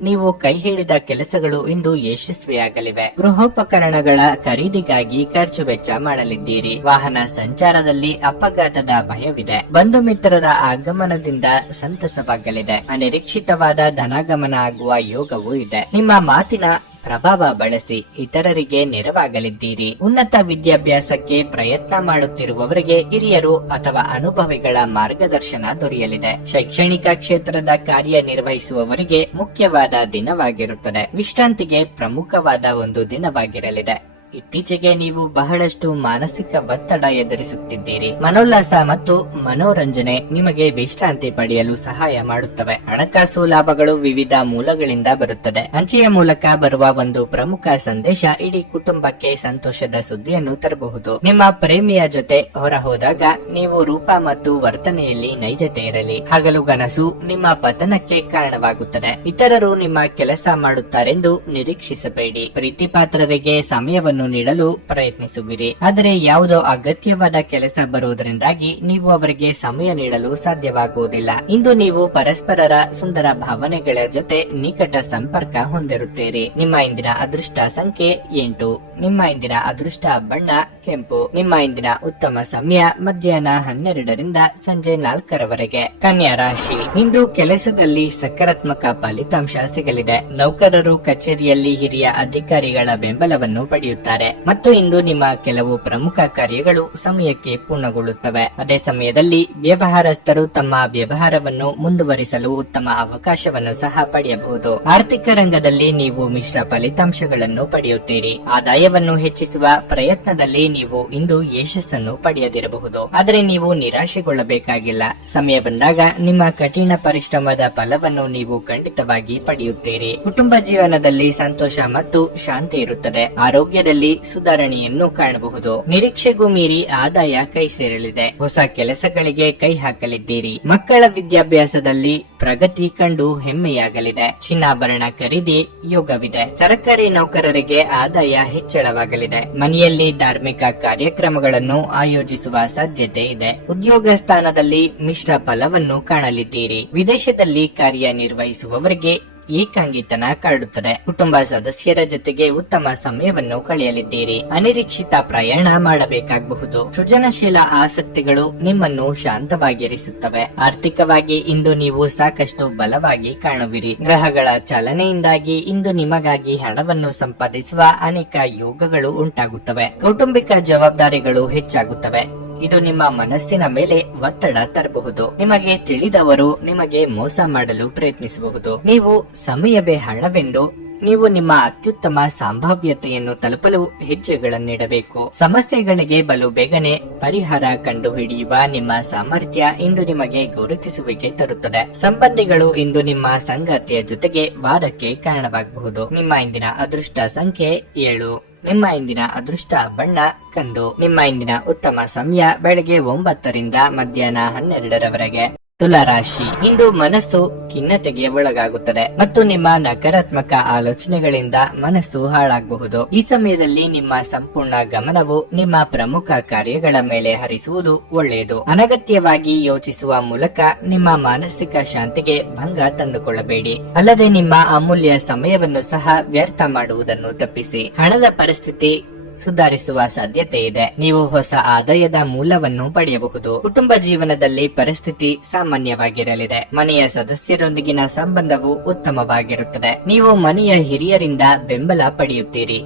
ನೀವು ಕೈ ಹಿಡಿದ ಕೆಲಸಗಳು ಇಂದು ಯಶಸ್ವಿಯಾಗಲಿವೆ. ಗೃಹೋಪಕರಣಗಳ ಖರೀದಿಗಾಗಿ ಖರ್ಚು ವೆಚ್ಚ ಮಾಡಲಿದ್ದೀರಿ. ವಾಹನ ಸಂಚಾರದಲ್ಲಿ ಅಪಘಾತದ ಭಯವಿದೆ. ಬಂಧು ಮಿತ್ರರ ಆಗಮನದಿಂದ ಸಂತಸವಾಗಲಿದೆ. ಅನಿರೀಕ್ಷಿತವಾದ ಧನಾಗಮನ ಆಗುವ ಯೋಗವೂ ಇದೆ. ನಿಮ್ಮ ಮಾತಿನ ಪ್ರಭಾವ ಬಳಸಿ ಇತರರಿಗೆ ನೆರವಾಗಲಿದ್ದೀರಿ. ಉನ್ನತ ವಿದ್ಯಾಭ್ಯಾಸಕ್ಕೆ ಪ್ರಯತ್ನ ಮಾಡುತ್ತಿರುವವರಿಗೆ ಹಿರಿಯರು ಅಥವಾ ಅನುಭವಿಗಳ ಮಾರ್ಗದರ್ಶನ ದೊರೆಯಲಿದೆ. ಶೈಕ್ಷಣಿಕ ಕ್ಷೇತ್ರದ ಕಾರ್ಯನಿರ್ವಹಿಸುವವರಿಗೆ ಮುಖ್ಯವಾದ ದಿನವಾಗಿರುತ್ತದೆ. ವಿಶ್ರಾಂತಿಗೆ ಪ್ರಮುಖವಾದ ಒಂದು ದಿನವಾಗಿರಲಿದೆ. ಇತ್ತೀಚೆಗೆ ನೀವು ಬಹಳಷ್ಟು ಮಾನಸಿಕ ಒತ್ತಡ ಎದುರಿಸುತ್ತಿದ್ದೀರಿ. ಮನೋಲ್ಲಾಸ ಮತ್ತು ಮನೋರಂಜನೆ ನಿಮಗೆ ವಿಶ್ರಾಂತಿ ಪಡೆಯಲು ಸಹಾಯ ಮಾಡುತ್ತವೆ. ಹಣಕಾಸು ಲಾಭಗಳು ವಿವಿಧ ಮೂಲಗಳಿಂದ ಬರುತ್ತದೆ. ಅಂಚೆಯ ಮೂಲಕ ಬರುವ ಒಂದು ಪ್ರಮುಖ ಸಂದೇಶ ಇಡೀ ಕುಟುಂಬಕ್ಕೆ ಸಂತೋಷದ ಸುದ್ದಿಯನ್ನು ತರಬಹುದು. ನಿಮ್ಮ ಪ್ರೇಮಿಯ ಜೊತೆ ಹೊರ ಹೋದಾಗ ನೀವು ರೂಪ ಮತ್ತು ವರ್ತನೆಯಲ್ಲಿ ನೈಜತೆ ಇರಲಿ. ಹಗಲುಗನಸು ನಿಮ್ಮ ಪತನಕ್ಕೆ ಕಾರಣವಾಗುತ್ತದೆ. ಇತರರು ನಿಮ್ಮ ಕೆಲಸ ಮಾಡುತ್ತಾರೆಂದು ನಿರೀಕ್ಷಿಸಬೇಡಿ. ಪ್ರೀತಿಪಾತ್ರರಿಗೆ ಸಮಯವನ್ನು ನೀಡಲು ಪ್ರಯತ್ನಿಸುವಿರಿ. ಆದರೆ ಯಾವುದೋ ಅಗತ್ಯವಾದ ಕೆಲಸ ಬರುವುದರಿಂದಾಗಿ ನೀವು ಅವರಿಗೆ ಸಮಯ ನೀಡಲು ಸಾಧ್ಯವಾಗುವುದಿಲ್ಲ. ಇಂದು ನೀವು ಪರಸ್ಪರರ ಸುಂದರ ಭಾವನೆಗಳ ಜೊತೆ ನಿಕಟ ಸಂಪರ್ಕ ಹೊಂದಿರುತ್ತೀರಿ. ನಿಮ್ಮ ಇಂದಿನ ಅದೃಷ್ಟ ಸಂಖ್ಯೆ 8. ನಿಮ್ಮ ಇಂದಿನ ಅದೃಷ್ಟ ಬಣ್ಣ ಕೆಂಪು. ನಿಮ್ಮ ಇಂದಿನ ಉತ್ತಮ ಸಮಯ ಮಧ್ಯಾಹ್ನ 12ರಿಂದ ಸಂಜೆ 4ರವರೆಗೆ. ಕನ್ಯಾ ರಾಶಿ. ಇಂದು ಕೆಲಸದಲ್ಲಿ ಸಕಾರಾತ್ಮಕ ಫಲಿತಾಂಶ ಸಿಗಲಿದೆ. ನೌಕರರು ಕಚೇರಿಯಲ್ಲಿ ಹಿರಿಯ ಅಧಿಕಾರಿಗಳ ಬೆಂಬಲವನ್ನು ಪಡೆಯುತ್ತಾರೆ ಮತ್ತು ಇಂದು ನಿಮ್ಮ ಕೆಲವು ಪ್ರಮುಖ ಕಾರ್ಯಗಳು ಸಮಯಕ್ಕೆ ಪೂರ್ಣಗೊಳ್ಳುತ್ತವೆ. ಅದೇ ಸಮಯದಲ್ಲಿ ವ್ಯವಹಾರಸ್ಥರು ತಮ್ಮ ವ್ಯವಹಾರವನ್ನು ಮುಂದುವರಿಸಲು ಉತ್ತಮ ಅವಕಾಶವನ್ನು ಸಹ ಪಡೆಯಬಹುದು. ಆರ್ಥಿಕ ರಂಗದಲ್ಲಿ ನೀವು ಮಿಶ್ರ ಫಲಿತಾಂಶಗಳನ್ನು ಪಡೆಯುತ್ತೀರಿ. ಆದಾಯವನ್ನು ಹೆಚ್ಚಿಸುವ ಪ್ರಯತ್ನದಲ್ಲಿ ನೀವು ಇಂದು ಯಶಸ್ಸನ್ನು ಪಡೆಯದಿರಬಹುದು. ಆದರೆ ನೀವು ನಿರಾಶೆಗೊಳ್ಳಬೇಕಾಗಿಲ್ಲ. ಸಮಯ ಬಂದಾಗ ನಿಮ್ಮ ಕಠಿಣ ಪರಿಶ್ರಮದ ಫಲವನ್ನು ನೀವು ಖಂಡಿತವಾಗಿ ಪಡೆಯುತ್ತೀರಿ. ಕುಟುಂಬ ಜೀವನದಲ್ಲಿ ಸಂತೋಷ ಮತ್ತು ಶಾಂತಿ ಇರುತ್ತದೆ. ಆರೋಗ್ಯದಲ್ಲಿ ಸುಧಾರಣೆಯನ್ನು ಕಾಣಬಹುದು. ನಿರೀಕ್ಷೆಗೂ ಮೀರಿ ಆದಾಯ ಕೈ ಸೇರಲಿದೆ. ಹೊಸ ಕೆಲಸಗಳಿಗೆ ಕೈ ಹಾಕಲಿದ್ದೀರಿ. ಮಕ್ಕಳ ವಿದ್ಯಾಭ್ಯಾಸದಲ್ಲಿ ಪ್ರಗತಿ ಕಂಡು ಹೆಮ್ಮೆಯಾಗಲಿದೆ. ಚಿನ್ನಾಭರಣ ಖರೀದಿ ಯೋಗವಿದೆ. ಸರ್ಕಾರಿ ನೌಕರರಿಗೆ ಆದಾಯ ಹೆಚ್ಚಳವಾಗಲಿದೆ. ಮನೆಯಲ್ಲಿ ಧಾರ್ಮಿಕ ಕಾರ್ಯಕ್ರಮಗಳನ್ನು ಆಯೋಜಿಸುವ ಸಾಧ್ಯತೆ ಇದೆ. ಉದ್ಯೋಗ ಸ್ಥಾನದಲ್ಲಿ ಮಿಶ್ರ ಫಲವನ್ನು ಕಾಣಲಿದ್ದೀರಿ. ವಿದೇಶದಲ್ಲಿ ಕಾರ್ಯನಿರ್ವಹಿಸುವವರಿಗೆ ಏಕಾಂಗಿತನ ಕಾಡುತ್ತದೆ. ಕುಟುಂಬ ಸದಸ್ಯರ ಜೊತೆಗೆ ಉತ್ತಮ ಸಮಯವನ್ನು ಕಳೆಯಲಿದ್ದೀರಿ. ಅನಿರೀಕ್ಷಿತ ಪ್ರಯಾಣ ಮಾಡಬೇಕಾಗಬಹುದು. ಸೃಜನಶೀಲ ಆಸಕ್ತಿಗಳು ನಿಮ್ಮನ್ನು ಶಾಂತವಾಗಿರಿಸುತ್ತವೆ. ಆರ್ಥಿಕವಾಗಿ ಇಂದು ನೀವು ಸಾಕಷ್ಟು ಬಲವಾಗಿ ಕಾಣುವಿರಿ. ಗ್ರಹಗಳ ಚಲನೆಯಿಂದಾಗಿ ಇಂದು ನಿಮಗಾಗಿ ಹಣವನ್ನು ಸಂಪಾದಿಸುವ ಅನೇಕ ಯೋಗಗಳು ಉಂಟಾಗುತ್ತವೆ. ಕೌಟುಂಬಿಕ ಜವಾಬ್ದಾರಿಗಳು ಹೆಚ್ಚಾಗುತ್ತವೆ. ಇದು ನಿಮ್ಮ ಮನಸ್ಸಿನ ಮೇಲೆ ಒತ್ತಡ ತರಬಹುದು. ನಿಮಗೆ ತಿಳಿದವರು ನಿಮಗೆ ಮೋಸ ಮಾಡಲು ಪ್ರಯತ್ನಿಸಬಹುದು. ನೀವು ಸಮಯವೇ ಹಣವೆಂದು ನೀವು ನಿಮ್ಮ ಅತ್ಯುತ್ತಮ ಸಂಭಾವ್ಯತೆಯನ್ನು ತಲುಪಲು ಹೆಜ್ಜೆಗಳನ್ನಿಡಬೇಕು. ಸಮಸ್ಯೆಗಳಿಗೆ ಬಲು ಬೇಗನೆ ಪರಿಹಾರ ಕಂಡುಹಿಡಿಯುವ ನಿಮ್ಮ ಸಾಮರ್ಥ್ಯ ಇಂದು ನಿಮಗೆ ಗುರುತಿಸುವಿಕೆ ತರುತ್ತದೆ. ಸಂಬಂಧಿಗಳು ಇಂದು ನಿಮ್ಮ ಸಂಗಾತಿಯ ಜೊತೆಗೆ ವಾದಕ್ಕೆ ಕಾರಣವಾಗಬಹುದು. ನಿಮ್ಮ ಇಂದಿನ ಅದೃಷ್ಟ ಸಂಖ್ಯೆ 7. ನಿಮ್ಮ ಇಂದಿನ ಅದೃಷ್ಟ ಬಣ್ಣ ಕಂದು. ನಿಮ್ಮ ಇಂದಿನ ಉತ್ತಮ ಸಮಯ ಬೆಳಗ್ಗೆ 9ರಿಂದ ಮಧ್ಯಾಹ್ನ 12ರವರೆಗೆ. ತುಲಾ ರಾಶಿ. ಇಂದು ಮನಸ್ಸು ಖಿನ್ನತೆಗೆ ಒಳಗಾಗುತ್ತದೆ ಮತ್ತು ನಿಮ್ಮ ನಕಾರಾತ್ಮಕ ಆಲೋಚನೆಗಳಿಂದ ಮನಸ್ಸು ಹಾಳಾಗಬಹುದು. ಈ ಸಮಯದಲ್ಲಿ ನಿಮ್ಮ ಸಂಪೂರ್ಣ ಗಮನವು ನಿಮ್ಮ ಪ್ರಮುಖ ಕಾರ್ಯಗಳ ಮೇಲೆ ಹರಿಸುವುದು ಒಳ್ಳೆಯದು. ಅನಗತ್ಯವಾಗಿ ಯೋಚಿಸುವ ಮೂಲಕ ನಿಮ್ಮ ಮಾನಸಿಕ ಶಾಂತಿಗೆ ಭಂಗ ತಂದುಕೊಳ್ಳಬೇಡಿ. ಅಲ್ಲದೆ ನಿಮ್ಮ ಅಮೂಲ್ಯ ಸಮಯವನ್ನು ಸಹ ವ್ಯರ್ಥ ಮಾಡುವುದನ್ನು ತಪ್ಪಿಸಿ. ಹಣದ ಪರಿಸ್ಥಿತಿ ಸುಧಾರಿಸುವ ಸಾಧ್ಯತೆ ಇದೆ. ನೀವು ಹೊಸ ಆದಾಯದ ಮೂಲವನ್ನು ಪಡೆಯಬಹುದು. ಕುಟುಂಬ ಜೀವನದಲ್ಲಿ ಪರಿಸ್ಥಿತಿ ಸಾಮಾನ್ಯವಾಗಿರಲಿದೆ. ಮನೆಯ ಸದಸ್ಯರೊಂದಿಗಿನ ಸಂಬಂಧವು ಉತ್ತಮವಾಗಿರುತ್ತದೆ. ನೀವು ಮನೆಯ ಹಿರಿಯರಿಂದ ಬೆಂಬಲ ಪಡೆಯುತ್ತೀರಿ.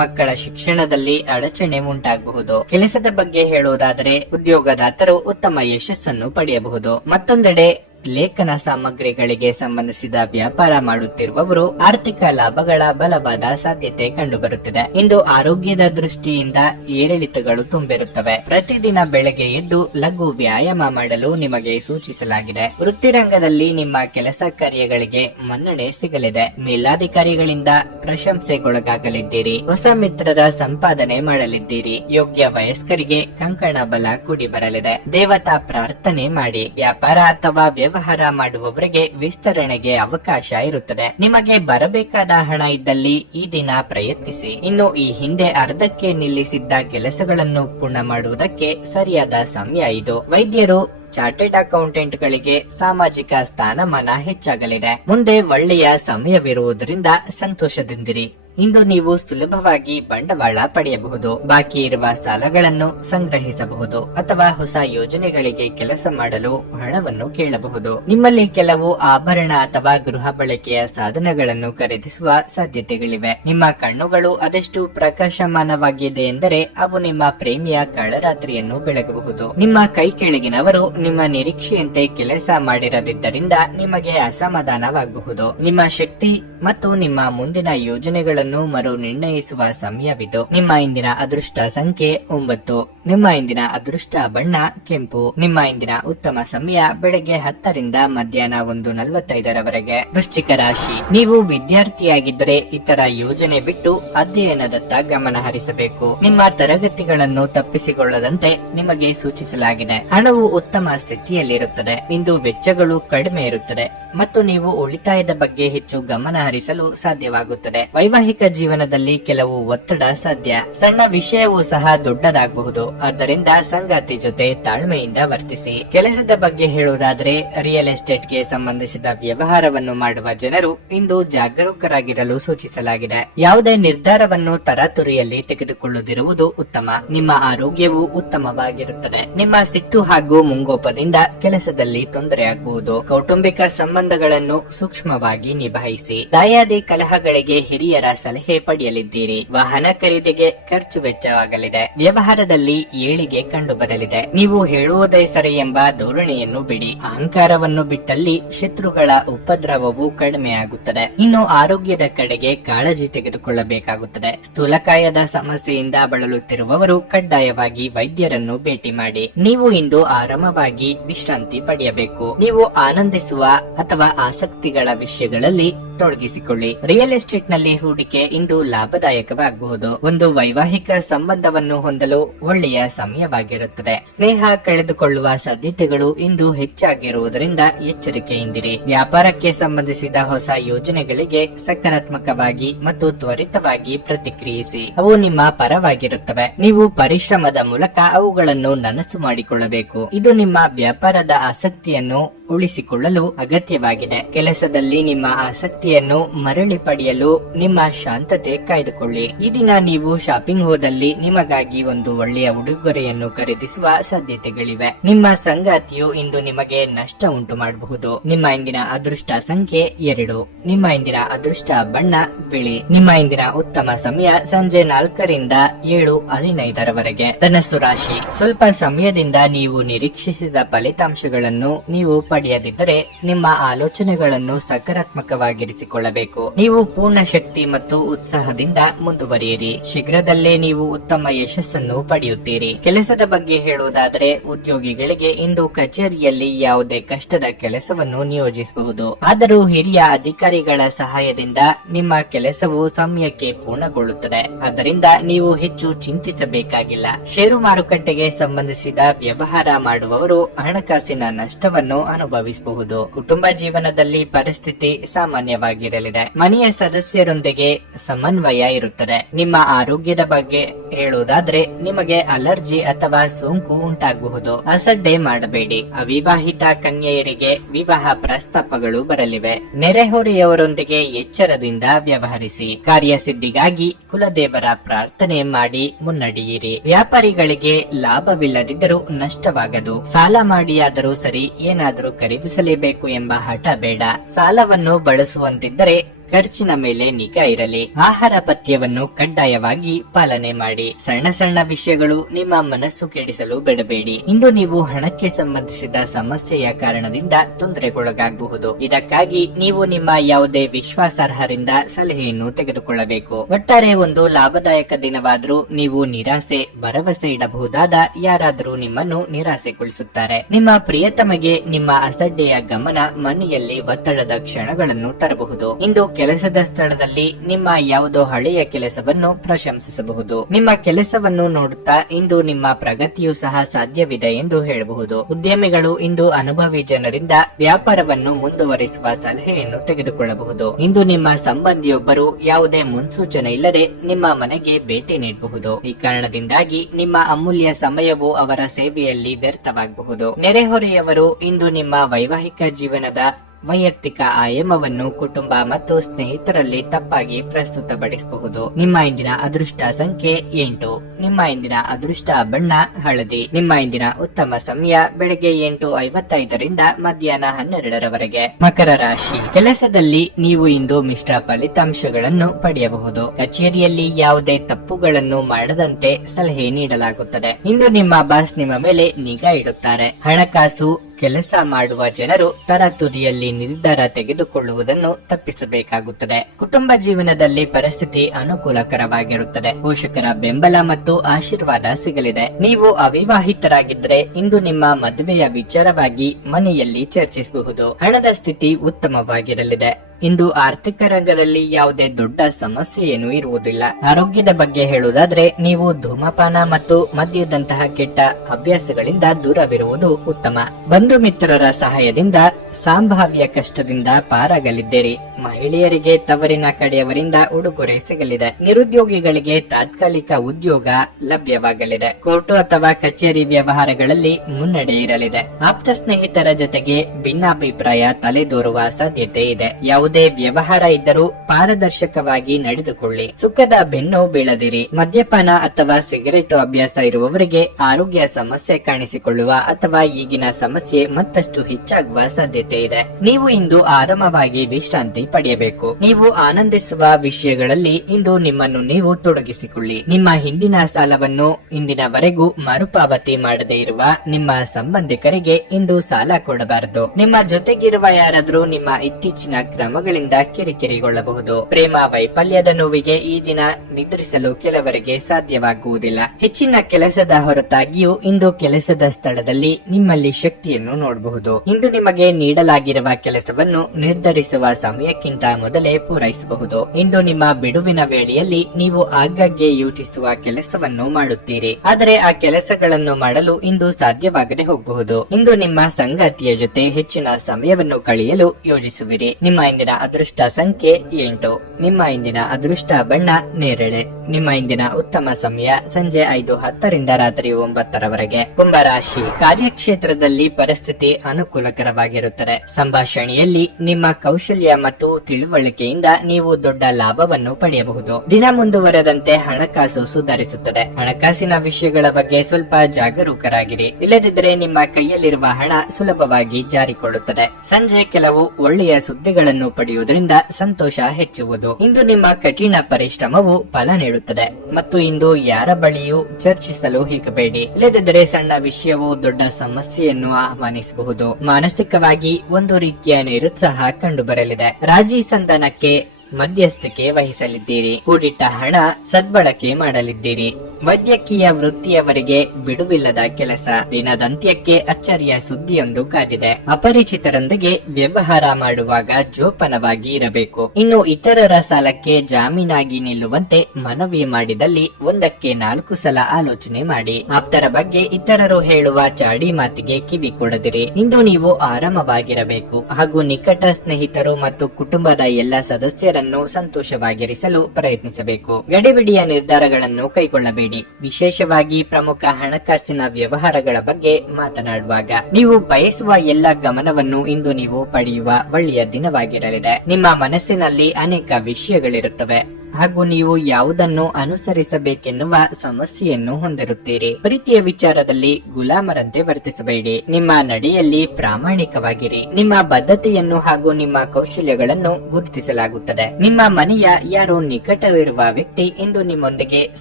ಮಕ್ಕಳ ಶಿಕ್ಷಣದಲ್ಲಿ ಅಡಚಣೆ ಉಂಟಾಗಬಹುದು. ಕೆಲಸದ ಬಗ್ಗೆ ಹೇಳುವುದಾದರೆ ಉದ್ಯೋಗದಾತರು ಉತ್ತಮ ಯಶಸ್ಸನ್ನು ಪಡೆಯಬಹುದು. ಮತ್ತೊಂದೆಡೆ ಲೇಖನ ಸಾಮಗ್ರಿಗಳಿಗೆ ಸಂಬಂಧಿಸಿದ ವ್ಯಾಪಾರ ಮಾಡುತ್ತಿರುವವರು ಆರ್ಥಿಕ ಲಾಭಗಳ ಬಲವಾದ ಸಾಧ್ಯತೆ ಕಂಡುಬರುತ್ತದೆ. ಇಂದು ಆರೋಗ್ಯದ ದೃಷ್ಟಿಯಿಂದ ಏರಿಳಿತಗಳು ತುಂಬಿರುತ್ತವೆ. ಪ್ರತಿದಿನ ಬೆಳಗ್ಗೆ ಎದ್ದು ಲಘು ವ್ಯಾಯಾಮ ಮಾಡಲು ನಿಮಗೆ ಸೂಚಿಸಲಾಗಿದೆ. ವೃತ್ತಿರಂಗದಲ್ಲಿ ನಿಮ್ಮ ಕೆಲಸ ಕಾರ್ಯಗಳಿಗೆ ಮನ್ನಣೆ ಸಿಗಲಿದೆ. ಮೇಲಾಧಿಕಾರಿಗಳಿಂದ ಪ್ರಶಂಸೆಗೊಳಗಾಗಲಿದ್ದೀರಿ. ಹೊಸ ಮಿತ್ರರ ಸಂಪಾದನೆ ಮಾಡಲಿದ್ದೀರಿ. ಯೋಗ್ಯ ವಯಸ್ಕರಿಗೆ ಕಂಕಣ ಬಲ ಕೂಡಿ ಬರಲಿದೆ. ದೇವತಾ ಪ್ರಾರ್ಥನೆ ಮಾಡಿ. ವ್ಯಾಪಾರ ಅಥವಾ ವ್ಯವಹಾರ ಮಾಡುವವರಿಗೆ ವಿಸ್ತರಣೆಗೆ ಅವಕಾಶ ಇರುತ್ತದೆ. ನಿಮಗೆ ಬರಬೇಕಾದ ಹಣ ಇದ್ದಲ್ಲಿ ಈ ದಿನ ಪ್ರಯತ್ನಿಸಿ. ಇನ್ನು ಈ ಹಿಂದೆ ಅರ್ಧಕ್ಕೆ ನಿಲ್ಲಿಸಿದ್ದ ಕೆಲಸಗಳನ್ನು ಪೂರ್ಣ ಮಾಡುವುದಕ್ಕೆ ಸರಿಯಾದ ಸಮಯ ಇದು. ವೈದ್ಯರು, ಚಾರ್ಟೆಡ್ ಅಕೌಂಟೆಂಟ್ ಗಳಿಗೆ ಸಾಮಾಜಿಕ ಸ್ಥಾನಮಾನ ಹೆಚ್ಚಾಗಲಿದೆ. ಮುಂದೆ ಒಳ್ಳೆಯ ಸಮಯವಿರುವುದರಿಂದ ಸಂತೋಷದಿಂದಿರಿ. ಇಂದು ನೀವು ಸುಲಭವಾಗಿ ಬಂಡವಾಳ ಪಡೆಯಬಹುದು. ಬಾಕಿ ಇರುವ ಸಾಲಗಳನ್ನು ಸಂಗ್ರಹಿಸಬಹುದು ಅಥವಾ ಹೊಸ ಯೋಜನೆಗಳಿಗೆ ಕೆಲಸ ಮಾಡಲು ಹಣವನ್ನು ಕೇಳಬಹುದು. ನಿಮ್ಮಲ್ಲಿ ಕೆಲವು ಆಭರಣ ಅಥವಾ ಗೃಹ ಬಳಕೆಯ ಸಾಧನಗಳನ್ನು ಖರೀದಿಸುವ ಸಾಧ್ಯತೆಗಳಿವೆ. ನಿಮ್ಮ ಕಣ್ಣುಗಳು ಅದೆಷ್ಟು ಪ್ರಕಾಶಮಾನವಾಗಿದೆ ಎಂದರೆ ಅವು ನಿಮ್ಮ ಪ್ರೇಮಿಯ ಕಳ್ಳರಾತ್ರಿಯನ್ನು ಬೆಳಗಬಹುದು. ನಿಮ್ಮ ಕೈ ಕೆಳಗಿನವರು ನಿಮ್ಮ ನಿರೀಕ್ಷೆಯಂತೆ ಕೆಲಸ ಮಾಡಿರದಿದ್ದರಿಂದ ನಿಮಗೆ ಅಸಮಾಧಾನವಾಗಬಹುದು. ನಿಮ್ಮ ಶಕ್ತಿ ಮತ್ತು ನಿಮ್ಮ ಮುಂದಿನ ಯೋಜನೆಗಳನ್ನು ಮರು ನಿರ್ಣಯಿಸುವ ಸಮಯವಿದು. ನಿಮ್ಮ ಇಂದಿನ ಅದೃಷ್ಟ ಸಂಖ್ಯೆ 9. ನಿಮ್ಮ ಇಂದಿನ ಅದೃಷ್ಟ ಬಣ್ಣ ಕೆಂಪು. ನಿಮ್ಮ ಇಂದಿನ ಉತ್ತಮ ಸಮಯ ಬೆಳಗ್ಗೆ 10 ರಿಂದ ಮಧ್ಯಾಹ್ನ 1:45 ವೃಶ್ಚಿಕ ರಾಶಿ. ನೀವು ವಿದ್ಯಾರ್ಥಿಯಾಗಿದ್ದರೆ ಇತರ ಯೋಜನೆ ಬಿಟ್ಟು ಅಧ್ಯಯನದತ್ತ ಗಮನ ಹರಿಸಬೇಕು. ನಿಮ್ಮ ತರಗತಿಗಳನ್ನು ತಪ್ಪಿಸಿಕೊಳ್ಳದಂತೆ ನಿಮಗೆ ಸೂಚಿಸಲಾಗಿದೆ. ಹಣವು ಉತ್ತಮ ಸ್ಥಿತಿಯಲ್ಲಿರುತ್ತದೆ. ಇಂದು ವೆಚ್ಚಗಳು ಕಡಿಮೆ ಇರುತ್ತದೆ ಮತ್ತು ನೀವು ಉಳಿತಾಯದ ಬಗ್ಗೆ ಹೆಚ್ಚು ಗಮನ ಹರಿಸಲು ಸಾಧ್ಯವಾಗುತ್ತದೆ. ವೈವಾಹಿಕ ಜೀವನದಲ್ಲಿ ಕೆಲವು ಒತ್ತಡ ಸಾಧ್ಯ. ಸಣ್ಣ ವಿಷಯವೂ ಸಹ ದೊಡ್ಡದಾಗಬಹುದು. ಆದ್ದರಿಂದ ಸಂಗಾತಿ ಜೊತೆ ತಾಳ್ಮೆಯಿಂದ ವರ್ತಿಸಿ. ಕೆಲಸದ ಬಗ್ಗೆ ಹೇಳುವುದಾದರೆ ರಿಯಲ್ ಎಸ್ಟೇಟ್ಗೆ ಸಂಬಂಧಿಸಿದ ವ್ಯವಹಾರವನ್ನು ಮಾಡುವ ಜನರು ಇಂದು ಜಾಗರೂಕರಾಗಿರಲು ಸೂಚಿಸಲಾಗಿದೆ. ಯಾವುದೇ ನಿರ್ಧಾರವನ್ನು ತರಾತುರಿಯಲ್ಲಿ ತೆಗೆದುಕೊಳ್ಳದಿರುವುದು ಉತ್ತಮ. ನಿಮ್ಮ ಆರೋಗ್ಯವು ಉತ್ತಮವಾಗಿರುತ್ತದೆ. ನಿಮ್ಮ ಸಿಟ್ಟು ಹಾಗೂ ಮುಂಗೋಪದಿಂದ ಕೆಲಸದಲ್ಲಿ ತೊಂದರೆಯಾಗಬಹುದು. ಕೌಟುಂಬಿಕ ಸಂಬಂಧಗಳನ್ನು ಸೂಕ್ಷ್ಮವಾಗಿ ನಿಭಾಯಿಸಿ. ದಾಯಾದಿ ಕಲಹಗಳಿಗೆ ಹಿರಿಯರ ಸಲಹೆ ಪಡೆಯಲಿದ್ದೀರಿ. ವಾಹನ ಖರೀದಿಗೆ ಖರ್ಚು ವೆಚ್ಚವಾಗಲಿದೆ. ವ್ಯವಹಾರದಲ್ಲಿ ಏಳಿಗೆ ಕಂಡು ಬರಲಿದೆ. ನೀವು ಹೇಳುವುದೇ ಸರಿ ಎಂಬ ಧೋರಣೆಯನ್ನು ಬಿಡಿ. ಅಹಂಕಾರವನ್ನು ಬಿಟ್ಟಲ್ಲಿ ಶತ್ರುಗಳ ಉಪದ್ರವವು ಕಡಿಮೆಯಾಗುತ್ತದೆ. ಇನ್ನು ಆರೋಗ್ಯದ ಕಡೆಗೆ ಕಾಳಜಿ ತೆಗೆದುಕೊಳ್ಳಬೇಕಾಗುತ್ತದೆ. ಸ್ಥೂಲಕಾಯದ ಸಮಸ್ಯೆಯಿಂದ ಬಳಲುತ್ತಿರುವವರು ಕಡ್ಡಾಯವಾಗಿ ವೈದ್ಯರನ್ನು ಭೇಟಿ ಮಾಡಿ. ನೀವು ಇಂದು ಆರಾಮವಾಗಿ ವಿಶ್ರಾಂತಿ ಪಡೆಯಬೇಕು. ನೀವು ಆನಂದಿಸುವ ಅಥವಾ ಆಸಕ್ತಿಗಳ ವಿಷಯಗಳಲ್ಲಿ ತೊಡಗಿಸಿಕೊಳ್ಳಿ. ರಿಯಲ್ ಎಸ್ಟೇಟ್ ನಲ್ಲಿ ಹೂಡಿಕೆ ಇಂದು ಲಾಭದಾಯಕವಾಗಬಹುದು. ಒಂದು ವೈವಾಹಿಕ ಸಂಬಂಧವನ್ನು ಹೊಂದಲು ಒಳ್ಳೆಯ ಸಮಯವಾಗಿರುತ್ತದೆ. ಸ್ನೇಹ ಕಳೆದುಕೊಳ್ಳುವ ಸಾಧ್ಯತೆಗಳು ಇಂದು ಹೆಚ್ಚಾಗಿರುವುದರಿಂದ ಎಚ್ಚರಿಕೆಯಿಂದಿರಿ. ವ್ಯಾಪಾರಕ್ಕೆ ಸಂಬಂಧಿಸಿದ ಹೊಸ ಯೋಜನೆಗಳಿಗೆ ಸಕಾರಾತ್ಮಕವಾಗಿ ಮತ್ತು ತ್ವರಿತವಾಗಿ ಪ್ರತಿಕ್ರಿಯಿಸಿ. ಅವು ನಿಮ್ಮ ಪರವಾಗಿರುತ್ತವೆ. ನೀವು ಪರಿಶ್ರಮದ ಮೂಲಕ ಅವುಗಳನ್ನು ನನಸು ಮಾಡಿಕೊಳ್ಳಬೇಕು. ಇದು ನಿಮ್ಮ ವ್ಯಾಪಾರದ ಆಸಕ್ತಿಯನ್ನು ಉಳಿಸಿಕೊಳ್ಳಲು ಅಗತ್ಯವಾಗಿದೆ. ಕೆಲಸದಲ್ಲಿ ನಿಮ್ಮ ಆಸಕ್ತಿಯನ್ನು ಮರಳಿ ಪಡೆಯಲು ನಿಮ್ಮ ಶಾಂತತೆ ಕಾಯ್ದುಕೊಳ್ಳಿ. ಈ ದಿನ ನೀವು ಶಾಪಿಂಗ್ ಹೋದಲ್ಲಿ ನಿಮಗಾಗಿ ಒಂದು ಒಳ್ಳೆಯ ಉಡುಗೊರೆಯನ್ನು ಖರೀದಿಸುವ ಸಾಧ್ಯತೆಗಳಿವೆ. ನಿಮ್ಮ ಸಂಗಾತಿಯು ಇಂದು ನಿಮಗೆ ನಷ್ಟ ಉಂಟು ಮಾಡಬಹುದು. ನಿಮ್ಮ ಇಂದಿನ ಅದೃಷ್ಟ ಸಂಖ್ಯೆ 2. ನಿಮ್ಮ ಇಂದಿನ ಅದೃಷ್ಟ ಬಣ್ಣ ಬಿಳಿ. ನಿಮ್ಮ ಇಂದಿನ ಉತ್ತಮ ಸಮಯ ಸಂಜೆ 4 ರಿಂದ 7:15 ಧನಸ್ಸು ರಾಶಿ. ಸ್ವಲ್ಪ ಸಮಯದಿಂದ ನೀವು ನಿರೀಕ್ಷಿಸಿದ ಫಲಿತಾಂಶಗಳನ್ನು ನೀವು ಪಡೆಯದಿದ್ದರೆ ನಿಮ್ಮ ಆಲೋಚನೆಗಳನ್ನು ಸಕಾರಾತ್ಮಕವಾಗಿರಿಸಿಕೊಳ್ಳಬೇಕು. ನೀವು ಪೂರ್ಣ ಶಕ್ತಿ ಮತ್ತು ಉತ್ಸಾಹದಿಂದ ಮುಂದುವರಿಯಿರಿ. ಶೀಘ್ರದಲ್ಲೇ ನೀವು ಉತ್ತಮ ಯಶಸ್ಸನ್ನು ಪಡೆಯುತ್ತೀರಿ. ಕೆಲಸದ ಬಗ್ಗೆ ಹೇಳುವುದಾದರೆ ಉದ್ಯೋಗಿಗಳಿಗೆ ಇಂದು ಕಚೇರಿಯಲ್ಲಿ ಯಾವುದೇ ಕಷ್ಟದ ಕೆಲಸವನ್ನು ನಿಯೋಜಿಸಬಹುದು. ಆದರೂ ಹಿರಿಯ ಅಧಿಕಾರಿಗಳ ಸಹಾಯದಿಂದ ನಿಮ್ಮ ಕೆಲಸವು ಸಮಯಕ್ಕೆ ಪೂರ್ಣಗೊಳ್ಳುತ್ತದೆ. ಆದ್ದರಿಂದ ನೀವು ಹೆಚ್ಚು ಚಿಂತಿಸಬೇಕಾಗಿಲ್ಲ. ಷೇರು ಮಾರುಕಟ್ಟೆಗೆ ಸಂಬಂಧಿಸಿದ ವ್ಯವಹಾರ ಮಾಡುವವರು ಹಣಕಾಸಿನ ನಷ್ಟವನ್ನು ಅನುಭವಿಸಬಹುದು. ಕುಟುಂಬ ಜೀವನದಲ್ಲಿ ಪರಿಸ್ಥಿತಿ ಸಾಮಾನ್ಯವಾಗಿರಲಿದೆ. ಮನೆಯ ಸದಸ್ಯರೊಂದಿಗೆ ಸಮನ್ವಯ ಇರುತ್ತದೆ. ನಿಮ್ಮ ಆರೋಗ್ಯದ ಬಗ್ಗೆ ಹೇಳುವುದಾದ್ರೆ ನಿಮಗೆ ಅಲರ್ಜಿ ಅಥವಾ ಸೋಂಕು ಉಂಟಾಗಬಹುದು. ಅಸಡ್ಡೆ ಮಾಡಬೇಡಿ. ಅವಿವಾಹಿತ ಕನ್ಯೆಯರಿಗೆ ವಿವಾಹ ಪ್ರಸ್ತಾಪಗಳು ಬರಲಿವೆ. ನೆರೆಹೊರೆಯವರೊಂದಿಗೆ ಎಚ್ಚರದಿಂದ ವ್ಯವಹರಿಸಿ. ಕಾರ್ಯಸಿದ್ಧಿಗಾಗಿ ಕುಲದೇವರ ಪ್ರಾರ್ಥನೆ ಮಾಡಿ ಮುನ್ನಡೆಯಿರಿ. ವ್ಯಾಪಾರಿಗಳಿಗೆ ಲಾಭವಿಲ್ಲದಿದ್ದರೂ ನಷ್ಟವಾಗದು. ಸಾಲ ಮಾಡಿಯಾದರೂ ಸರಿ ಏನಾದರೂ ಖರೀದಿಸಲೇಬೇಕು ಎಂಬ ಹಠ ಬೇಡ. ಸಾಲವನ್ನು ಬಳಸುವಂತಿದ್ದರೆ ಖರ್ಚಿನ ಮೇಲೆ ನಿಗಾ ಇರಲಿ. ಆಹಾರ ಪಥ್ಯವನ್ನು ಕಡ್ಡಾಯವಾಗಿ ಪಾಲನೆ ಮಾಡಿ. ಸಣ್ಣ ಸಣ್ಣ ವಿಷಯಗಳು ನಿಮ್ಮ ಮನಸ್ಸು ಕೆಡಿಸಲು ಬಿಡಬೇಡಿ. ಇಂದು ನೀವು ಹಣಕ್ಕೆ ಸಂಬಂಧಿಸಿದ ಸಮಸ್ಯೆಯ ಕಾರಣದಿಂದ ತೊಂದರೆಗೊಳಗಾಗಬಹುದು. ಇದಕ್ಕಾಗಿ ನೀವು ನಿಮ್ಮ ಯಾವುದೇ ವಿಶ್ವಾಸಾರ್ಹರಿಂದ ಸಲಹೆಯನ್ನು ತೆಗೆದುಕೊಳ್ಳಬೇಕು. ಒಟ್ಟಾರೆ ಒಂದು ಲಾಭದಾಯಕ ದಿನವಾದ್ರೂ ನೀವು ನಿರಾಸೆ, ಭರವಸೆ ಇಡಬಹುದಾದ ಯಾರಾದರೂ ನಿಮ್ಮನ್ನು ನಿರಾಸೆಗೊಳಿಸುತ್ತಾರೆ. ನಿಮ್ಮ ಪ್ರಿಯತಮಗೆ ನಿಮ್ಮ ಅಸಡ್ಡೆಯ ಗಮನ ಮನೆಯಲ್ಲಿ ಒತ್ತಡದ ಕ್ಷಣಗಳನ್ನು ತರಬಹುದು. ಇಂದು ಕೆಲಸದ ಸ್ಥಳದಲ್ಲಿ ನಿಮ್ಮ ಯಾವುದೋ ಹಳೆಯ ಕೆಲಸವನ್ನು ಪ್ರಶಂಸಿಸಬಹುದು. ನಿಮ್ಮ ಕೆಲಸವನ್ನು ನೋಡುತ್ತಾ ಇಂದು ನಿಮ್ಮ ಪ್ರಗತಿಯೂ ಸಹ ಸಾಧ್ಯವಿದೆ ಎಂದು ಹೇಳಬಹುದು. ಉದ್ಯಮಿಗಳು ಇಂದು ಅನುಭವಿ ಜನರಿಂದ ವ್ಯಾಪಾರವನ್ನು ಮುಂದುವರಿಸುವ ಸಲಹೆಯನ್ನು ತೆಗೆದುಕೊಳ್ಳಬಹುದು. ಇಂದು ನಿಮ್ಮ ಸಂಬಂಧಿಯೊಬ್ಬರು ಯಾವುದೇ ಮುನ್ಸೂಚನೆ ಇಲ್ಲದೆ ನಿಮ್ಮ ಮನೆಗೆ ಭೇಟಿ ನೀಡಬಹುದು. ಈ ಕಾರಣದಿಂದಾಗಿ ನಿಮ್ಮ ಅಮೂಲ್ಯ ಸಮಯವು ಅವರ ಸೇವೆಯಲ್ಲಿ ವ್ಯರ್ಥವಾಗಬಹುದು. ನೆರೆಹೊರೆಯವರು ಇಂದು ನಿಮ್ಮ ವೈವಾಹಿಕ ಜೀವನದ ವೈಯಕ್ತಿಕ ಆಯಾಮವನ್ನು ಕುಟುಂಬ ಮತ್ತು ಸ್ನೇಹಿತರಲ್ಲಿ ತಪ್ಪಾಗಿ ಪ್ರಸ್ತುತಪಡಿಸಬಹುದು. ನಿಮ್ಮ ಇಂದಿನ ಅದೃಷ್ಟ ಸಂಖ್ಯೆ 8. ನಿಮ್ಮ ಇಂದಿನ ಅದೃಷ್ಟ ಬಣ್ಣ ಹಳದಿ. ನಿಮ್ಮ ಇಂದಿನ ಉತ್ತಮ ಸಮಯ ಬೆಳಗ್ಗೆ 8:55ರಿಂದ ಮಧ್ಯಾಹ್ನ 12ರವರೆಗೆ. ಮಕರ ರಾಶಿ. ಕೆಲಸದಲ್ಲಿ ನೀವು ಇಂದು ಮಿಶ್ರ ಫಲಿತಾಂಶಗಳನ್ನು ಪಡೆಯಬಹುದು. ಕಚೇರಿಯಲ್ಲಿ ಯಾವುದೇ ತಪ್ಪುಗಳನ್ನು ಮಾಡದಂತೆ ಸಲಹೆ ನೀಡಲಾಗುತ್ತದೆ. ಇಂದು ನಿಮ್ಮ ಬಾಸ್ ನಿಮ್ಮ ಮೇಲೆ ನಿಗಾ ಇಡುತ್ತಾರೆ. ಹಣಕಾಸು ಕೆಲಸ ಮಾಡುವ ಜನರು ತರಾತುರಿಯಲ್ಲಿ ನಿರ್ಧಾರ ತೆಗೆದುಕೊಳ್ಳುವುದನ್ನು ತಪ್ಪಿಸಬೇಕಾಗುತ್ತದೆ. ಕುಟುಂಬ ಜೀವನದಲ್ಲಿ ಪರಿಸ್ಥಿತಿ ಅನುಕೂಲಕರವಾಗಿರುತ್ತದೆ. ಪೋಷಕರ ಬೆಂಬಲ ಮತ್ತು ಆಶೀರ್ವಾದ ಸಿಗಲಿದೆ. ನೀವು ಅವಿವಾಹಿತರಾಗಿದ್ದರೆ ಇಂದು ನಿಮ್ಮ ಮದುವೆಯ ವಿಚಾರವಾಗಿ ಮನೆಯಲ್ಲಿ ಚರ್ಚಿಸಬಹುದು. ಹಣದ ಸ್ಥಿತಿ ಉತ್ತಮವಾಗಿರಲಿದೆ. ಇಂದು ಆರ್ಥಿಕ ರಂಗದಲ್ಲಿ ಯಾವುದೇ ದೊಡ್ಡ ಸಮಸ್ಯೆ ಏನೂ ಇರುವುದಿಲ್ಲ. ಆರೋಗ್ಯದ ಬಗ್ಗೆ ಹೇಳುವುದಾದ್ರೆ ನೀವು ಧೂಮಪಾನ ಮತ್ತು ಮದ್ಯದಂತಹ ಕೆಟ್ಟ ಅಭ್ಯಾಸಗಳಿಂದ ದೂರವಿರುವುದು ಉತ್ತಮ. ಬಂಧು ಮಿತ್ರರ ಸಹಾಯದಿಂದ ಸಂಭಾವ್ಯ ಕಷ್ಟದಿಂದ ಪಾರಾಗಲಿದ್ದೀರಿ. ಮಹಿಳೆಯರಿಗೆ ತವರಿನ ಕಡೆಯವರಿಂದ ಉಡುಗೊರೆ ಸಿಗಲಿದೆ. ನಿರುದ್ಯೋಗಿಗಳಿಗೆ ತಾತ್ಕಾಲಿಕ ಉದ್ಯೋಗ ಲಭ್ಯವಾಗಲಿದೆ. ಕೋರ್ಟು ಅಥವಾ ಕಚೇರಿ ವ್ಯವಹಾರಗಳಲ್ಲಿ ಮುನ್ನಡೆ ಇರಲಿದೆ. ಆಪ್ತ ಸ್ನೇಹಿತರ ಜೊತೆಗೆ ಭಿನ್ನಾಭಿಪ್ರಾಯ ತಲೆದೋರುವ ಸಾಧ್ಯತೆ ಇದೆ. ಯಾವುದೇ ವ್ಯವಹಾರ ಇದ್ದರೂ ಪಾರದರ್ಶಕವಾಗಿ ನಡೆದುಕೊಳ್ಳಿ. ಸುಖದ ಬೆನ್ನು ಬೀಳದಿರಿ. ಮದ್ಯಪಾನ ಅಥವಾ ಸಿಗರೇಟು ಅಭ್ಯಾಸ ಇರುವವರಿಗೆ ಆರೋಗ್ಯ ಸಮಸ್ಯೆ ಕಾಣಿಸಿಕೊಳ್ಳುವ ಅಥವಾ ಈಗಿನ ಸಮಸ್ಯೆ ಮತ್ತಷ್ಟು ಹೆಚ್ಚಾಗುವ ಸಾಧ್ಯತೆ ಇದೆ. ನೀವು ಇಂದು ಆರಾಮವಾಗಿ ವಿಶ್ರಾಂತಿ ಪಡೆಯಬೇಕು. ನೀವು ಆನಂದಿಸುವ ವಿಷಯಗಳಲ್ಲಿ ಇಂದು ನಿಮ್ಮನ್ನು ನೀವು ತೊಡಗಿಸಿಕೊಳ್ಳಿ. ನಿಮ್ಮ ಹಿಂದಿನ ಸಾಲವನ್ನು ಇಂದಿನವರೆಗೂ ಮರುಪಾವತಿ ಮಾಡದೇ ಇರುವ ನಿಮ್ಮ ಸಂಬಂಧಿಕರಿಗೆ ಇಂದು ಸಾಲ ಕೊಡಬಾರದು. ನಿಮ್ಮ ಜೊತೆಗಿರುವ ಯಾರಾದರೂ ನಿಮ್ಮ ಇತ್ತೀಚಿನ ಕ್ರಮಗಳಿಂದ ಕಿರಿಕಿರಿಗೊಳ್ಳಬಹುದು. ಪ್ರೇಮ ವೈಫಲ್ಯದ ನೋವಿಗೆ ಈ ದಿನ ನಿದ್ರಿಸಲು ಕೆಲವರಿಗೆ ಸಾಧ್ಯವಾಗುವುದಿಲ್ಲ. ಹೆಚ್ಚಿನ ಕೆಲಸದ ಹೊರತಾಗಿಯೂ ಇಂದು ಕೆಲಸದ ಸ್ಥಳದಲ್ಲಿ ನಿಮ್ಮಲ್ಲಿ ಶಕ್ತಿಯನ್ನು ನೋಡಬಹುದು. ಇಂದು ನಿಮಗೆ ನೀಡಲಾಗಿರುವ ಕೆಲಸವನ್ನು ನಿರ್ಧರಿಸುವ ಸಮಯಕ್ಕಿಂತ ಮೊದಲೇ ಪೂರೈಸಬಹುದು. ಇಂದು ನಿಮ್ಮ ಬಿಡುವಿನ ವೇಳೆಯಲ್ಲಿ ನೀವು ಆಗಾಗ್ಗೆ ಯೋಚಿಸುವ ಕೆಲಸವನ್ನು ಮಾಡುತ್ತೀರಿ. ಆದರೆ ಆ ಕೆಲಸಗಳನ್ನು ಮಾಡಲು ಇಂದು ಸಾಧ್ಯವಾಗದೆ ಹೋಗಬಹುದು. ಇಂದು ನಿಮ್ಮ ಸಂಗಾತಿಯ ಜೊತೆ ಹೆಚ್ಚಿನ ಸಮಯವನ್ನು ಕಳೆಯಲು ಯೋಜಿಸುವಿರಿ. ನಿಮ್ಮ ಇಂದಿನ ಅದೃಷ್ಟ ಸಂಖ್ಯೆ 8. ನಿಮ್ಮ ಇಂದಿನ ಅದೃಷ್ಟ ಬಣ್ಣ ನೇರಳೆ. ನಿಮ್ಮ ಇಂದಿನ ಉತ್ತಮ ಸಮಯ ಸಂಜೆ 5:10ರಿಂದ ರಾತ್ರಿ 9ರವರೆಗೆ. ಕುಂಭರಾಶಿ. ಕಾರ್ಯಕ್ಷೇತ್ರದಲ್ಲಿ ಪರಿಸ್ಥಿತಿ ಅನುಕೂಲಕರವಾಗಿರುತ್ತದೆ. ಸಂಭಾಷಣೆಯಲ್ಲಿ ನಿಮ್ಮ ಕೌಶಲ್ಯ ಮತ್ತು ತಿಳುವಳಿಕೆಯಿಂದ ನೀವು ದೊಡ್ಡ ಲಾಭವನ್ನು ಪಡೆಯಬಹುದು. ದಿನ ಮುಂದುವರೆದಂತೆ ಹಣಕಾಸು ಸುಧಾರಿಸುತ್ತದೆ. ಹಣಕಾಸಿನ ವಿಷಯಗಳ ಬಗ್ಗೆ ಸ್ವಲ್ಪ ಜಾಗರೂಕರಾಗಿರಿ. ಇಲ್ಲದಿದ್ದರೆ ನಿಮ್ಮ ಕೈಯಲ್ಲಿರುವ ಹಣ ಸುಲಭವಾಗಿ ಜಾರಿಕೊಳ್ಳುತ್ತದೆ. ಸಂಜೆ ಕೆಲವು ಒಳ್ಳೆಯ ಸುದ್ದಿಗಳನ್ನು ಪಡೆಯುವುದರಿಂದ ಸಂತೋಷ ಹೆಚ್ಚುವುದು. ಇಂದು ನಿಮ್ಮ ಕಠಿಣ ಪರಿಶ್ರಮವು ಫಲ ನೀಡುತ್ತದೆ ಮತ್ತು ಇಂದು ಯಾರ ಬಳಿಯೂ ಚರ್ಚಿಸಲು ಹಿಗ್ಗಬೇಡಿ. ಇಲ್ಲದಿದ್ದರೆ ಸಣ್ಣ ವಿಷಯವು ದೊಡ್ಡ ಸಮಸ್ಯೆಯನ್ನು ಆಹ್ವಾನಿಸಬಹುದು. ಮಾನಸಿಕವಾಗಿ ಒಂದು ರೀತಿಯ ನಿರುತ್ಸಾಹ ಕಂಡುಬರಲಿದೆ. ರಾಜಿ ಸಂಧಾನಕ್ಕೆ ಮಧ್ಯಸ್ಥಿಕೆ ವಹಿಸಲಿದ್ದೀರಿ. ಕೂಡಿಟ್ಟ ಹಣ ಸದ್ಬಳಕೆ ಮಾಡಲಿದ್ದೀರಿ. ವೈದ್ಯಕೀಯ ವೃತ್ತಿಯವರಿಗೆ ಬಿಡುವಿಲ್ಲದ ಕೆಲಸ. ದಿನದಂತ್ಯಕ್ಕೆ ಅಚ್ಚರಿಯ ಸುದ್ದಿಯೊಂದು ಕಾದಿದೆ. ಅಪರಿಚಿತರೊಂದಿಗೆ ವ್ಯವಹಾರ ಮಾಡುವಾಗ ಜೋಪಾನವಾಗಿ ಇರಬೇಕು. ಇನ್ನು ಇತರರ ಸಾಲಕ್ಕೆ ಜಾಮೀನಾಗಿ ನಿಲ್ಲುವಂತೆ ಮನವಿ ಮಾಡಿದಲ್ಲಿ 1ಕ್ಕೆ 4 ಸಲ ಆಲೋಚನೆ ಮಾಡಿ. ಆಪ್ತರ ಬಗ್ಗೆ ಇತರರು ಹೇಳುವ ಚಾಡಿ ಮಾತಿಗೆ ಕಿವಿ ಕೊಡದಿರಿ. ಇಂದು ನೀವು ಆರಾಮವಾಗಿರಬೇಕು ಹಾಗೂ ನಿಕಟ ಸ್ನೇಹಿತರು ಮತ್ತು ಕುಟುಂಬದ ಎಲ್ಲ ಸದಸ್ಯರನ್ನು ಸಂತೋಷವಾಗಿರಿಸಲು ಪ್ರಯತ್ನಿಸಬೇಕು. ಗಡಿಬಿಡಿಯ ನಿರ್ಧಾರಗಳನ್ನು ಕೈಗೊಳ್ಳಬೇಡಿ. ವಿಶೇಷವಾಗಿ ಪ್ರಮುಖ ಹಣಕಾಸಿನ ವ್ಯವಹಾರಗಳ ಬಗ್ಗೆ ಮಾತನಾಡುವಾಗ ನೀವು ಬಯಸುವ ಎಲ್ಲ ಗಮನವನ್ನು ಇಂದು ನೀವು ಪಡೆಯುವ ಒಳ್ಳೆಯ ದಿನವಾಗಿರಲಿದೆ. ನಿಮ್ಮ ಮನಸ್ಸಿನಲ್ಲಿ ಅನೇಕ ವಿಷಯಗಳಿರುತ್ತವೆ. ಹಾಗೂ ನೀವು ಯಾವುದನ್ನು ಅನುಸರಿಸಬೇಕೆನ್ನುವ ಸಮಸ್ಯೆಯನ್ನು ಹೊಂದಿರುತ್ತೀರಿ. ಪ್ರೀತಿಯ ವಿಚಾರದಲ್ಲಿ ಗುಲಾಮರಂತೆ ವರ್ತಿಸಬೇಡಿ. ನಿಮ್ಮ ನಡೆಯಲ್ಲಿ ಪ್ರಾಮಾಣಿಕವಾಗಿರಿ. ನಿಮ್ಮ ಬದ್ಧತೆಯನ್ನು ಹಾಗೂ ನಿಮ್ಮ ಕೌಶಲ್ಯಗಳನ್ನು ಗುರುತಿಸಲಾಗುತ್ತದೆ. ನಿಮ್ಮ ಮನೆಯ ಯಾರೋ ನಿಕಟವಿರುವ ವ್ಯಕ್ತಿ ಇಂದು ನಿಮ್ಮೊಂದಿಗೆ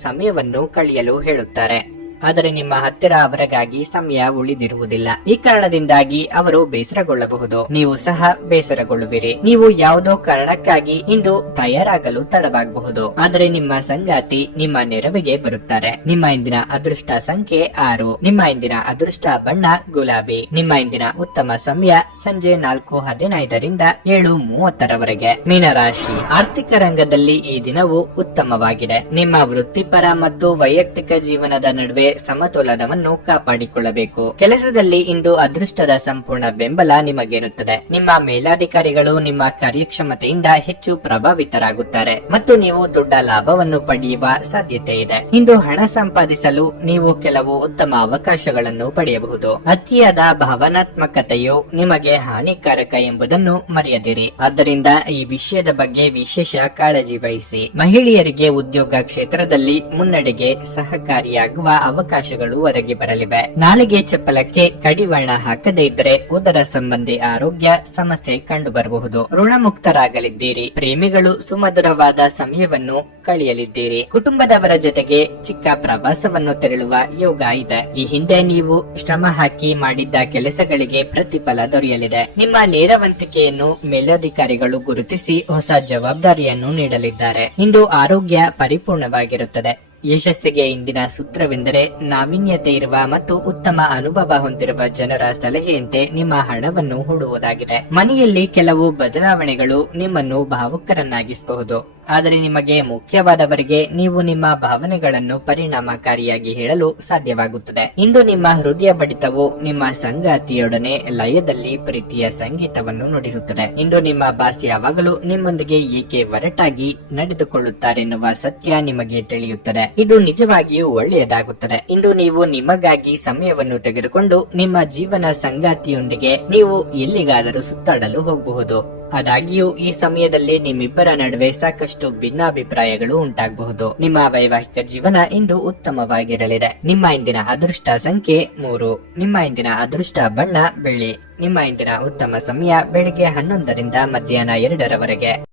ಸಮಯವನ್ನು ಕಳೆಯಲು ಹೇಳುತ್ತಾರೆ, ಆದರೆ ನಿಮ್ಮ ಹತ್ತಿರ ಅವರಿಗಾಗಿ ಸಮಯ ಉಳಿದಿರುವುದಿಲ್ಲ. ಈ ಕಾರಣದಿಂದಾಗಿ ಅವರು ಬೇಸರಗೊಳ್ಳಬಹುದು, ನೀವು ಸಹ ಬೇಸರಗೊಳ್ಳುವಿರಿ. ನೀವು ಯಾವುದೋ ಕಾರಣಕ್ಕಾಗಿ ಇಂದು ತಯಾರಾಗಲು ತಡವಾಗಬಹುದು, ಆದರೆ ನಿಮ್ಮ ಸಂಗಾತಿ ನಿಮ್ಮ ನೆರವಿಗೆ ಬರುತ್ತಾರೆ. ನಿಮ್ಮ ಇಂದಿನ ಅದೃಷ್ಟ ಸಂಖ್ಯೆ 6. ನಿಮ್ಮ ಇಂದಿನ ಅದೃಷ್ಟ ಬಣ್ಣ ಗುಲಾಬಿ. ನಿಮ್ಮ ಇಂದಿನ ಉತ್ತಮ ಸಮಯ ಸಂಜೆ 4:15 7:30 ಮೀನರಾಶಿ. ಆರ್ಥಿಕ ರಂಗದಲ್ಲಿ ಈ ದಿನವು ಉತ್ತಮವಾಗಿದೆ. ನಿಮ್ಮ ವೃತ್ತಿಪರ ಮತ್ತು ವೈಯಕ್ತಿಕ ಜೀವನದ ನಡುವೆ ಸಮತೋಲನವನ್ನು ಕಾಪಾಡಿಕೊಳ್ಳಬೇಕು. ಕೆಲಸದಲ್ಲಿ ಇಂದು ಅದೃಷ್ಟದ ಸಂಪೂರ್ಣ ಬೆಂಬಲ ನಿಮಗಿರುತ್ತದೆ. ನಿಮ್ಮ ಮೇಲಾಧಿಕಾರಿಗಳು ನಿಮ್ಮ ಕಾರ್ಯಕ್ಷಮತೆಯಿಂದ ಹೆಚ್ಚು ಪ್ರಭಾವಿತರಾಗುತ್ತಾರೆ ಮತ್ತು ನೀವು ದೊಡ್ಡ ಲಾಭವನ್ನು ಪಡೆಯುವ ಸಾಧ್ಯತೆ ಇದೆ. ಇಂದು ಹಣ ಸಂಪಾದಿಸಲು ನೀವು ಕೆಲವು ಉತ್ತಮ ಅವಕಾಶಗಳನ್ನು ಪಡೆಯಬಹುದು. ಅತಿಯಾದ ಭಾವನಾತ್ಮಕತೆಯು ನಿಮಗೆ ಹಾನಿಕಾರಕ ಎಂಬುದನ್ನು ಮರೆಯದಿರಿ. ಆದ್ದರಿಂದ ಈ ವಿಷಯದ ಬಗ್ಗೆ ವಿಶೇಷ ಕಾಳಜಿ ವಹಿಸಿ. ಮಹಿಳೆಯರಿಗೆ ಉದ್ಯೋಗ ಕ್ಷೇತ್ರದಲ್ಲಿ ಮುನ್ನಡೆಗೆ ಸಹಕಾರಿಯಾಗುವ ಅವಕಾಶಗಳು ಒದಗಿ ಬರಲಿವೆ. ನಾಳೆಗೆ ಚಪ್ಪಲಕ್ಕೆ ಕಡಿವಾಣ ಹಾಕದೇ ಇದ್ದರೆ ಉದರ ಸಂಬಂಧಿ ಆರೋಗ್ಯ ಸಮಸ್ಯೆ ಕಂಡು ಬರಬಹುದು. ಋಣಮುಕ್ತರಾಗಲಿದ್ದೀರಿ. ಪ್ರೇಮಿಗಳು ಸುಮಧುರವಾದ ಸಮಯವನ್ನು ಕಳೆಯಲಿದ್ದೀರಿ. ಕುಟುಂಬದವರ ಜೊತೆಗೆ ಚಿಕ್ಕ ಪ್ರವಾಸವನ್ನು ತೆರಳುವ ಯೋಗ ಇದೆ. ಈ ಹಿಂದೆ ನೀವು ಶ್ರಮ ಹಾಕಿ ಮಾಡಿದ್ದ ಕೆಲಸಗಳಿಗೆ ಪ್ರತಿಫಲ ದೊರೆಯಲಿದೆ. ನಿಮ್ಮ ನೇರವಂತಿಕೆಯನ್ನು ಮೇಲಧಿಕಾರಿಗಳು ಗುರುತಿಸಿ ಹೊಸ ಜವಾಬ್ದಾರಿಯನ್ನು ನೀಡಲಿದ್ದಾರೆ. ಇಂದು ಆರೋಗ್ಯ ಪರಿಪೂರ್ಣವಾಗಿರುತ್ತದೆ. ಯಶಸ್ಸಿಗೆ ಇಂದಿನ ಸೂತ್ರವೆಂದರೆ ನಾವೀನ್ಯತೆ ಇರುವ ಮತ್ತು ಉತ್ತಮ ಅನುಭವ ಹೊಂದಿರುವ ಜನರ ಸಲಹೆಯಂತೆ ನಿಮ್ಮ ಹಣವನ್ನು ಹೂಡುವುದಾಗಿದೆ. ಮನೆಯಲ್ಲಿ ಕೆಲವು ಬದಲಾವಣೆಗಳು ನಿಮ್ಮನ್ನು ಭಾವುಕರನ್ನಾಗಿಸಬಹುದು, ಆದರೆ ನಿಮಗೆ ಮುಖ್ಯವಾದವರಿಗೆ ನೀವು ನಿಮ್ಮ ಭಾವನೆಗಳನ್ನು ಪರಿಣಾಮಕಾರಿಯಾಗಿ ಹೇಳಲು ಸಾಧ್ಯವಾಗುತ್ತದೆ. ಇಂದು ನಿಮ್ಮ ಹೃದಯ ಬಡಿತವು ನಿಮ್ಮ ಸಂಗಾತಿಯೊಡನೆ ಲಯದಲ್ಲಿ ಪ್ರೀತಿಯ ಸಂಗೀತವನ್ನು ನುಡಿಸುತ್ತದೆ. ಇಂದು ನಿಮ್ಮ ಬಾಸ್ ಯಾವಾಗಲೂ ನಿಮ್ಮೊಂದಿಗೆ ಏಕೆ ಒರಟಾಗಿ ನಡೆದುಕೊಳ್ಳುತ್ತಾರೆನ್ನುವ ಸತ್ಯ ನಿಮಗೆ ತಿಳಿಯುತ್ತದೆ. ಇದು ನಿಜವಾಗಿಯೂ ಒಳ್ಳೆಯದಾಗುತ್ತದೆ. ಇಂದು ನೀವು ನಿಮಗಾಗಿ ಸಮಯವನ್ನು ತೆಗೆದುಕೊಂಡು ನಿಮ್ಮ ಜೀವನ ಸಂಗಾತಿಯೊಂದಿಗೆ ನೀವು ಎಲ್ಲಿಗಾದರೂ ಸುತ್ತಾಡಲು ಹೋಗಬಹುದು. ಆದಾಗ್ಯೂ ಈ ಸಮಯದಲ್ಲಿ ನಿಮ್ಮಿಬ್ಬರ ನಡುವೆ ಸಾಕಷ್ಟು ಭಿನ್ನಾಭಿಪ್ರಾಯಗಳು ಉಂಟಾಗಬಹುದು. ನಿಮ್ಮ ವೈವಾಹಿಕ ಜೀವನ ಇಂದು ಉತ್ತಮವಾಗಿರಲಿದೆ. ನಿಮ್ಮ ಇಂದಿನ ಅದೃಷ್ಟ ಸಂಖ್ಯೆ 3. ನಿಮ್ಮ ಇಂದಿನ ಅದೃಷ್ಟ ಬಣ್ಣ ಬಿಳಿ. ನಿಮ್ಮ ಇಂದಿನ ಉತ್ತಮ ಸಮಯ ಬೆಳಿಗ್ಗೆ 11 ರಿಂದ ಮಧ್ಯಾಹ್ನ 2 ರವರೆಗೆ.